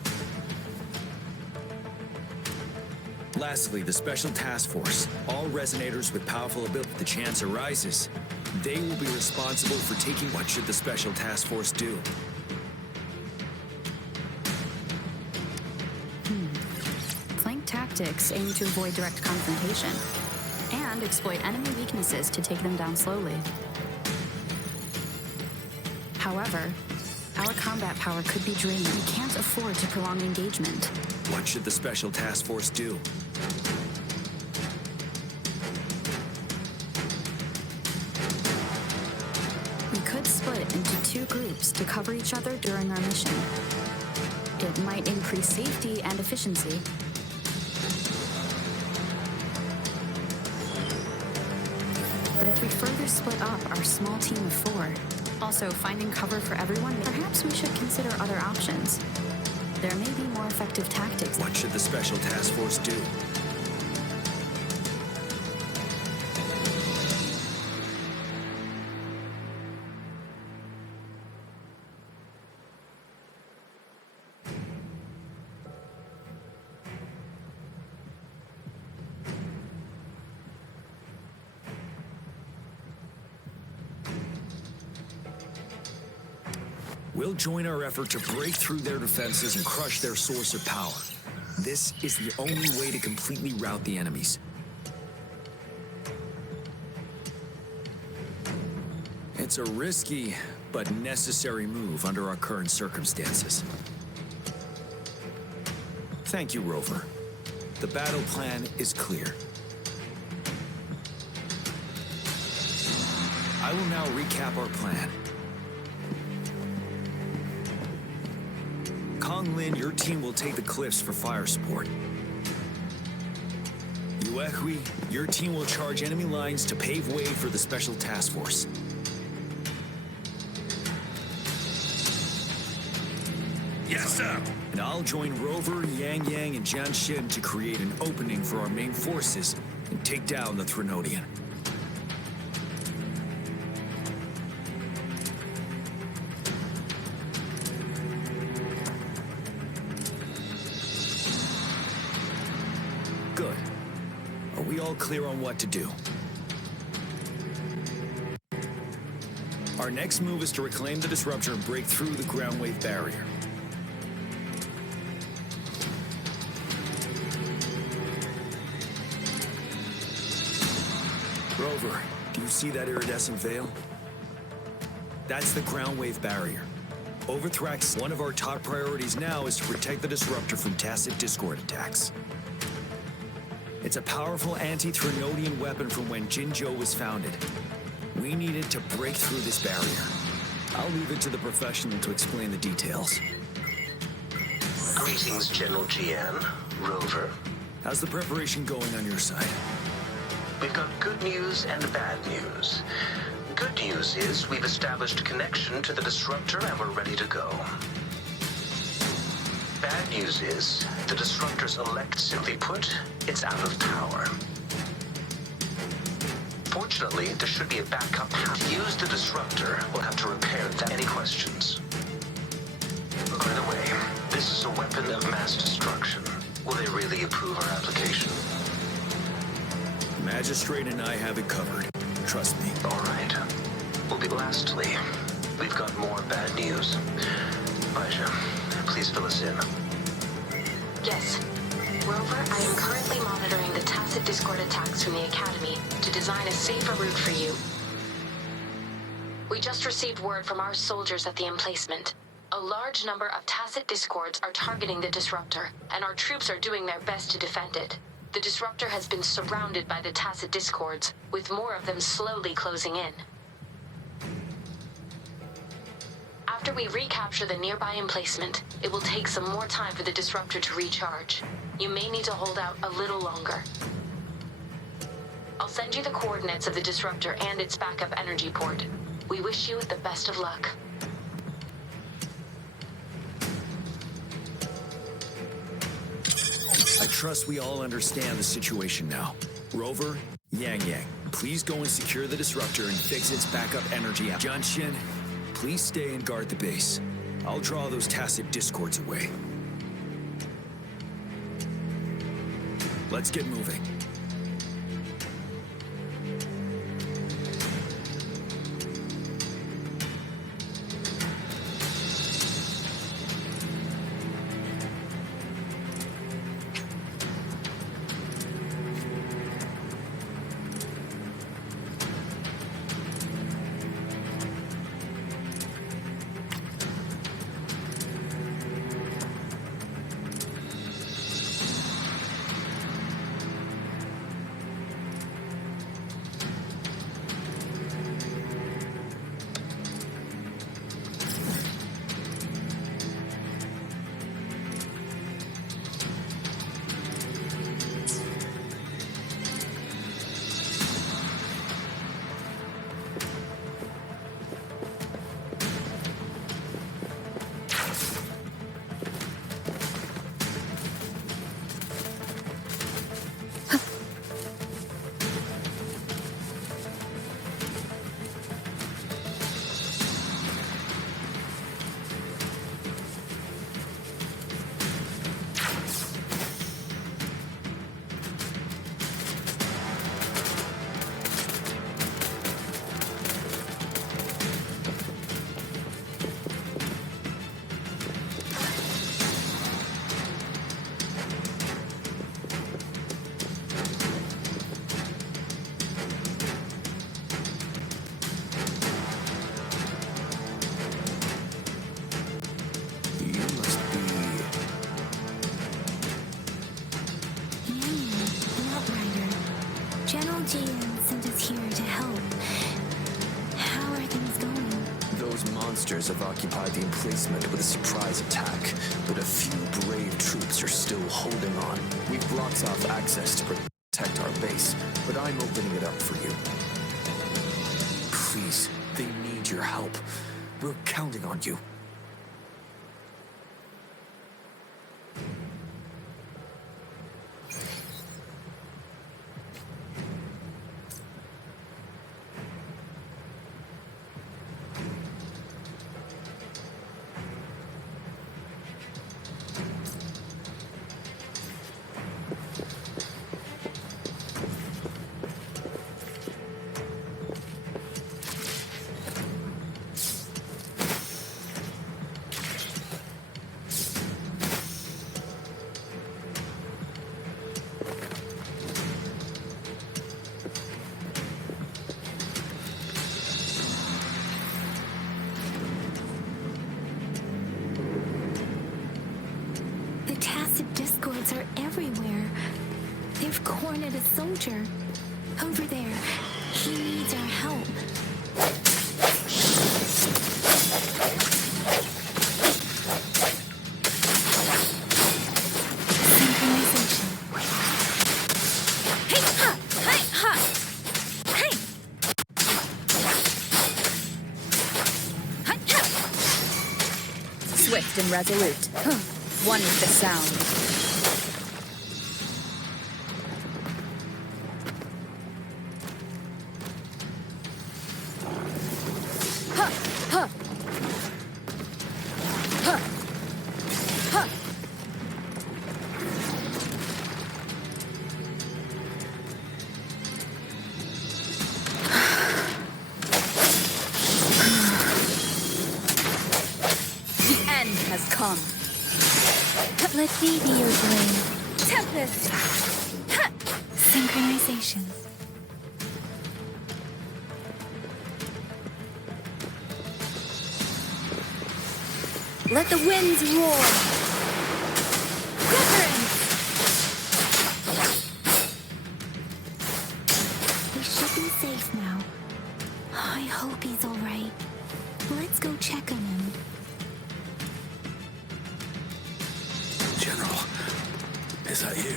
Lastly, the Special Task Force. All resonators with powerful ability. If the chance arises, they will be responsible for taking. What should the Special Task Force do? Flank tactics aim to avoid direct confrontation and exploit enemy weaknesses to take them down slowly. However, our combat power could be drained. We can't afford to prolong engagement. What should the Special Task Force do? We could split into 2 groups to cover each other during our mission. It might increase safety and efficiency. But if we further split up our small team of 4, Also, finding cover for everyone, perhaps we should consider other options. There may be more effective tactics. What should the Special Task Force do? We'll join our effort to break through their defenses and crush their source of power. This is the only way to completely rout the enemies. It's a risky but necessary move under our current circumstances. Thank you, Rover. The battle plan is clear. I will now recap our plan. Kong Lin, your team will take the cliffs for fire support. Yuehui, your team will charge enemy lines to pave way for the Special Task Force. Yes, sir! And I'll join Rover, Yang Yang, and Jian Xin to create an opening for our main forces and take down the Threnodian. Good. Are we all clear on what to do? Our next move is to reclaim the disruptor and break through the ground wave barrier. Rover, do you see that iridescent veil? That's the ground wave barrier. Overthrax, one of our top priorities now is to protect the disruptor from tacit discord attacks. It's a powerful anti-Threnodian weapon from when Jinzhou was founded. We needed to break through this barrier. I'll leave it to the professional to explain the details. Greetings, General GN, Rover. How's the preparation going on your side? We've got good news and bad news. Good news is we've established connection to the disruptor and we're ready to go. Bad news is the disruptor's elect, simply put, it's out of power. Fortunately, there should be a backup path. To use the disruptor, we'll have to repair that. Any questions? By the way, this is a weapon of mass destruction. Will they really approve our application? Magistrate and I have it covered. Trust me. All right. Lastly, we've got more bad news. Aisha, please fill us in. Yes. Rover, I am currently monitoring the tacit discord attacks from the Academy to design a safer route for you. We just received word from our soldiers at the emplacement. A large number of tacit discords are targeting the disruptor, and our troops are doing their best to defend it. The disruptor has been surrounded by the tacit discords, with more of them slowly closing in. After we recapture the nearby emplacement, it will take some more time for the disruptor to recharge. You may need to hold out a little longer. I'll send you the coordinates of the disruptor and its backup energy port. We wish you the best of luck. I trust we all understand the situation now. Rover, Yang Yang, please go and secure the disruptor and fix its backup energy. Jian Xin, please stay and guard the base. I'll draw those tacit discords away. Let's get moving. JN sent us here to help. How are things going? Those monsters have occupied the emplacement with a surprise attack, but a few brave troops are still holding on. We've blocked off access to protect our base, but I'm opening it up for you. Please, they need your help. We're counting on you. Discords are everywhere. They've cornered a soldier. Over there. He needs our help. Synchronization. Hey ha! Hey ha! Hey! Ha, ha. Swift and resolute. One with the sound. Has come. Let me be your blade. Tempest! Ha! Synchronization. Let the winds roar. Keren! We should be safe now. I hope he's all right. Let's go check on him. General, is that you?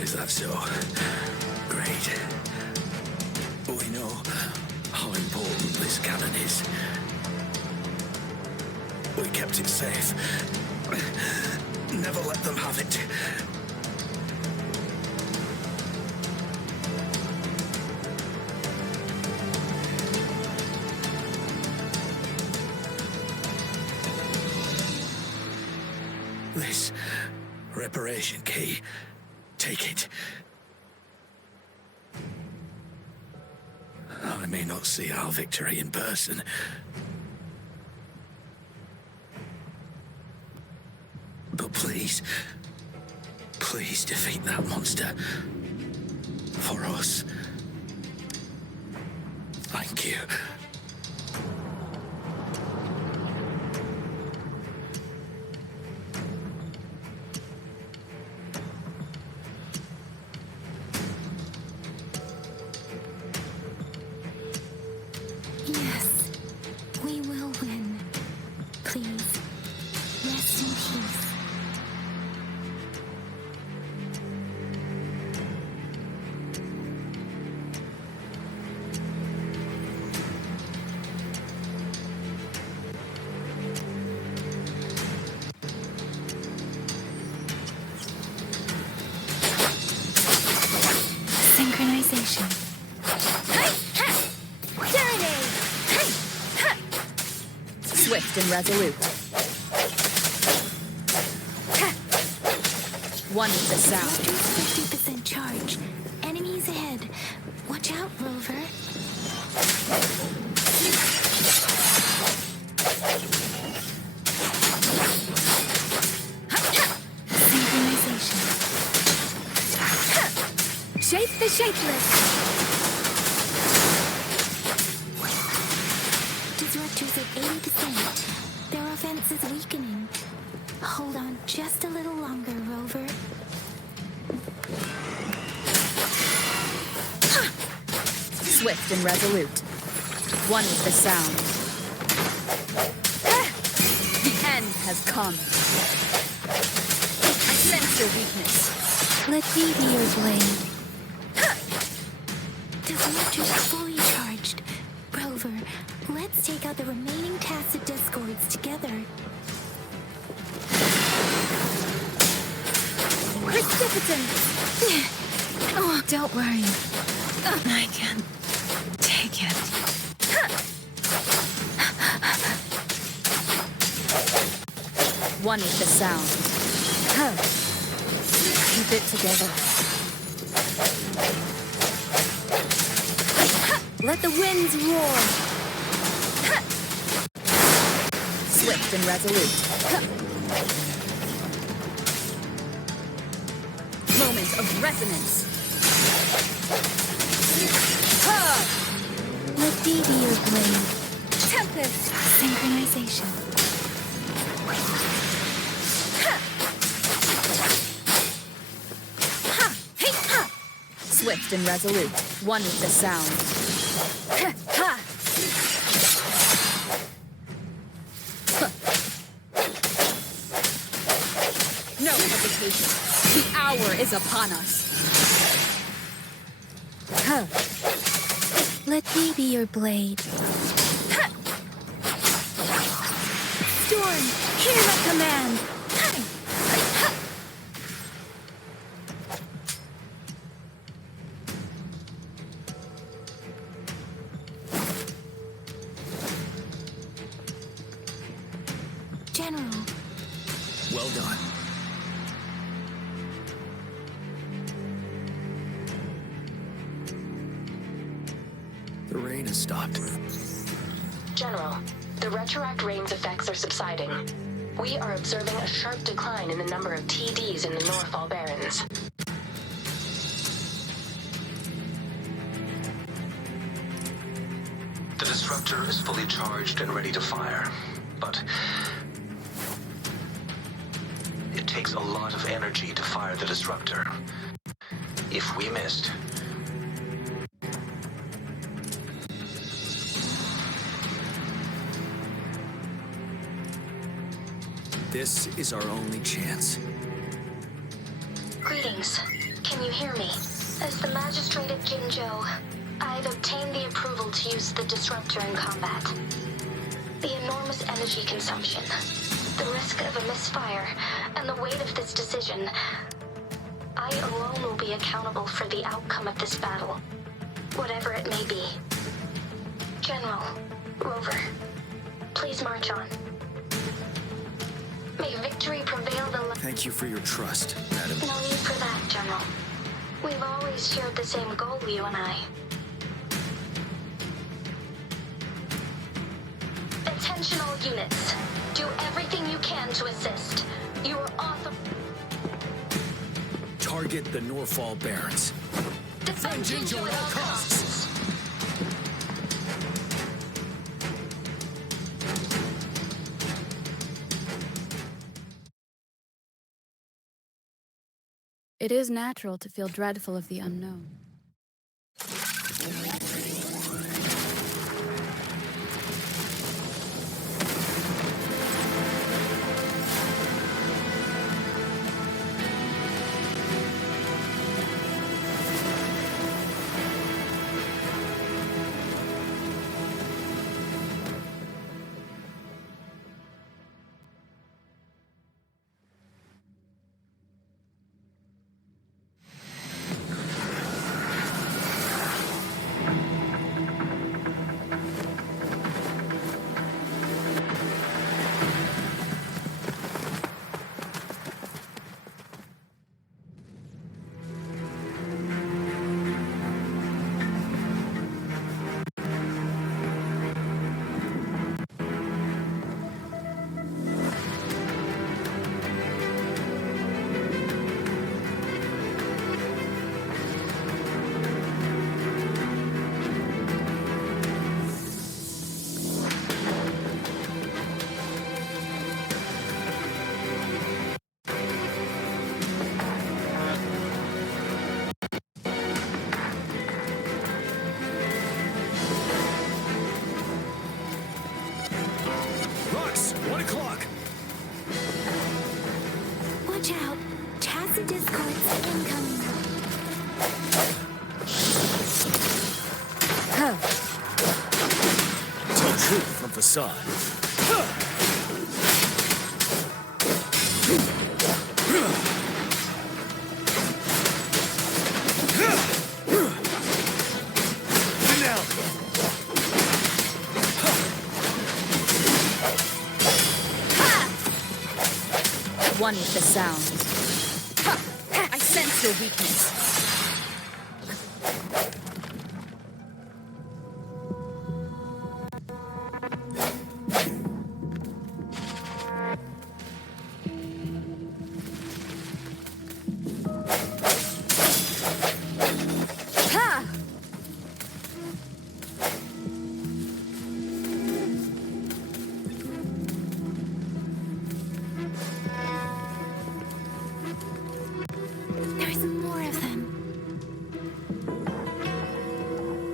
Is that so? Great. We know how important this cannon is. We kept it safe. Never let them have it. This reparation key. Take it. I may not see our victory in person. But please, please defeat that monster. For us. Thank you. Yes, we will win. Please, rest in peace. Synchronization. Swift and resolute. One with the sound. 50% charge. Enemies ahead. Watch out, Rover. Synchronization. Shape the shapeless. Disruptors Just a little longer, Rover. Swift and resolute. One with the sound. The end has come. I sense your weakness. Let me be your blade. The reactor's fully charged. Rover, let's take out the remaining tacit discords together. Precipitant! Oh, don't worry. I can take it. One with the sound. Keep it together. Let the winds roar. Swift and resolute. Moment of resonance. Let me be your blade. Tempest. Synchronization. Swift and resolute. One with the sound. No hesitation. The hour is upon us. Let me be your blade. Storm, hear my command. General. Well done. The rain has stopped. General, the retroact rain's effects are subsiding. We are observing a sharp decline in the number of TDs in the Norfall Barrens. The disruptor is fully charged and ready to fire, but it takes a lot of energy to fire the disruptor. If we missed, this is our only chance. Greetings. Can you hear me? As the Magistrate of Jinzhou, I've obtained the approval to use the disruptor in combat. The enormous energy consumption, the risk of a misfire, and the weight of this decision, I alone will be accountable for the outcome of this battle, whatever it may be. General, Rover, please march on. May victory prevail the... Thank you for your trust, madam. No need for that, General. We've always shared the same goal, you and I. Attention all units. Do everything you can to assist. You are author... Target the Norfall Barrens. Defend Jinzhou at all costs. It is natural to feel dreadful of the unknown. Boss, 1 o'clock. Watch out. Tacit discords incoming. Tell truth from facade. One with the sound. I sense your weakness. There's more of them.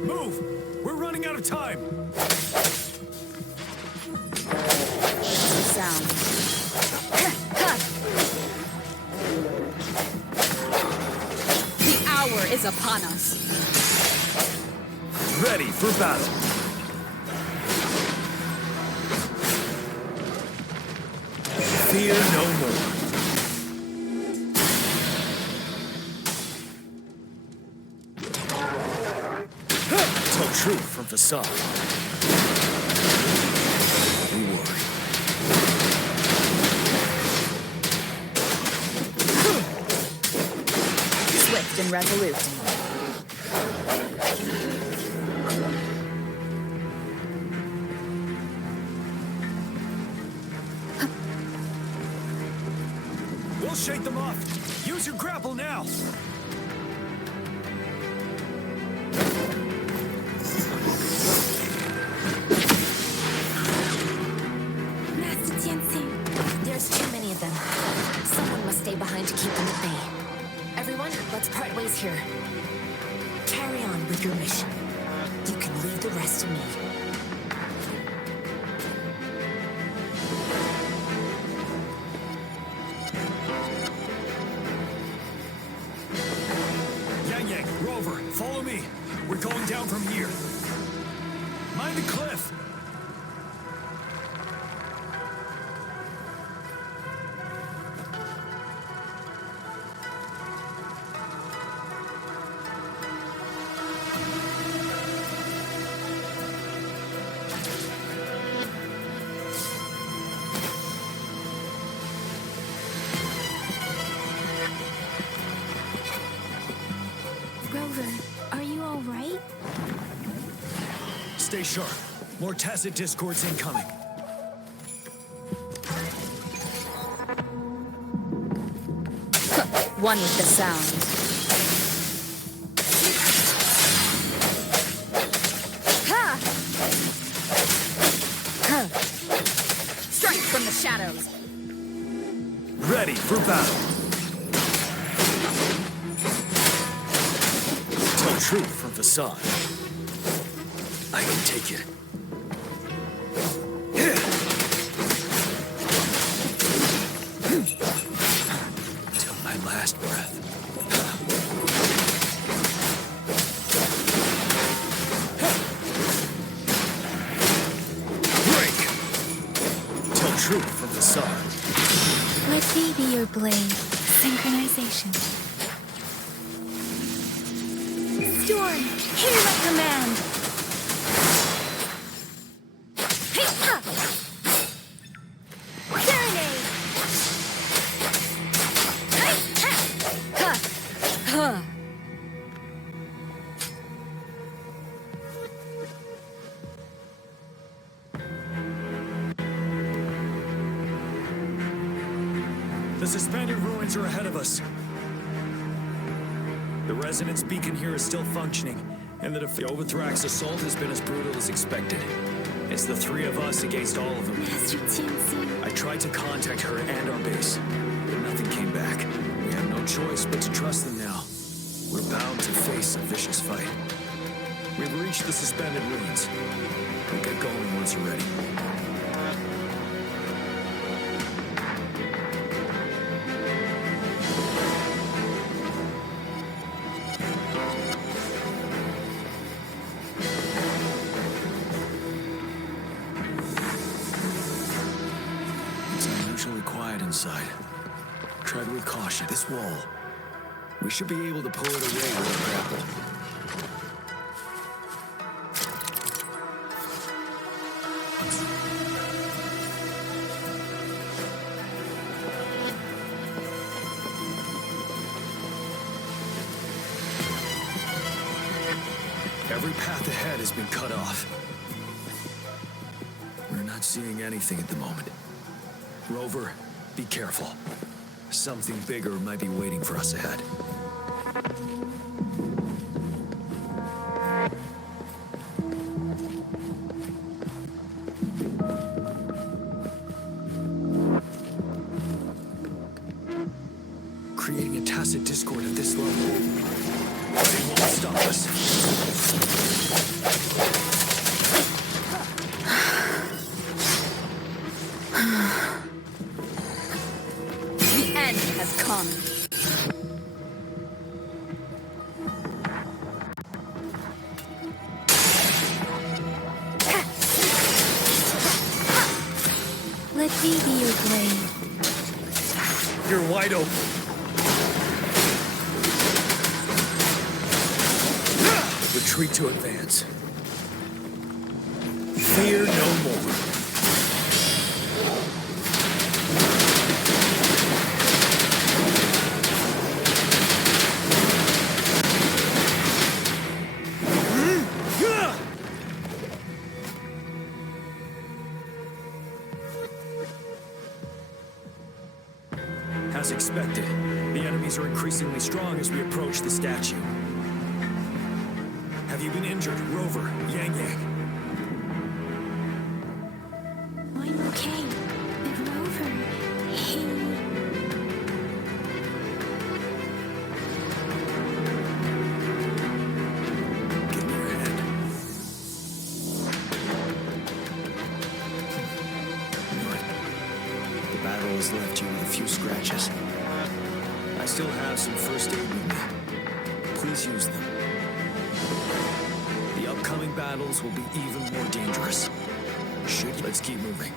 Move! We're running out of time! Sound. The hour is upon us. Ready for battle. Fear no more. Tell truth from facade. Reward. Swift and resolute. We'll shake them off. Use your grapple now. Master Tianxing. There's too many of them. Someone must stay behind to keep them at bay. Everyone, let's part ways here. Carry on with your mission. You can leave the rest to me. Yang, Rover, follow me. We're going down from here. Mind the cliff. Rover, are you all right? Stay sharp. More tacit discords incoming. One with the sound. Strike from the shadows. Ready for battle. Tell truth from facade. I can take it. Till my last breath. Break! Tell truth from facade. Let me be your blade. Synchronization. Storm, hear my command. The suspended ruins are ahead of us. The resonance beacon here is still functioning, and the Overthrax assault has been as brutal as expected. It's the three of us against all of them. Master Tianxing. I tried to contact her and our base, but nothing came back. We have no choice but to trust them now. We're bound to face a vicious fight. We've reached the suspended ruins. We'll get going once you're ready. exceptionally quiet inside. Tread with caution. This wall. We should be able to pull it away with a grapple. Every path ahead has been cut off. We're not seeing anything at the moment. Rover, be careful. Something bigger might be waiting for us ahead. Creating a tacit discord at this level, it won't stop us. The end has come. Let me be your blade. You're wide open. Retreat to advance. Fear no more. As expected, the enemies are increasingly strong as we approach the statue. Have you been injured, Rover, Yang Yang? I'm okay. But Rover, he... Give me your hand. What? The battle has left you with a few scratches. I still have some first aid with me. Please use them. The upcoming battles will be even more dangerous. Let's keep moving.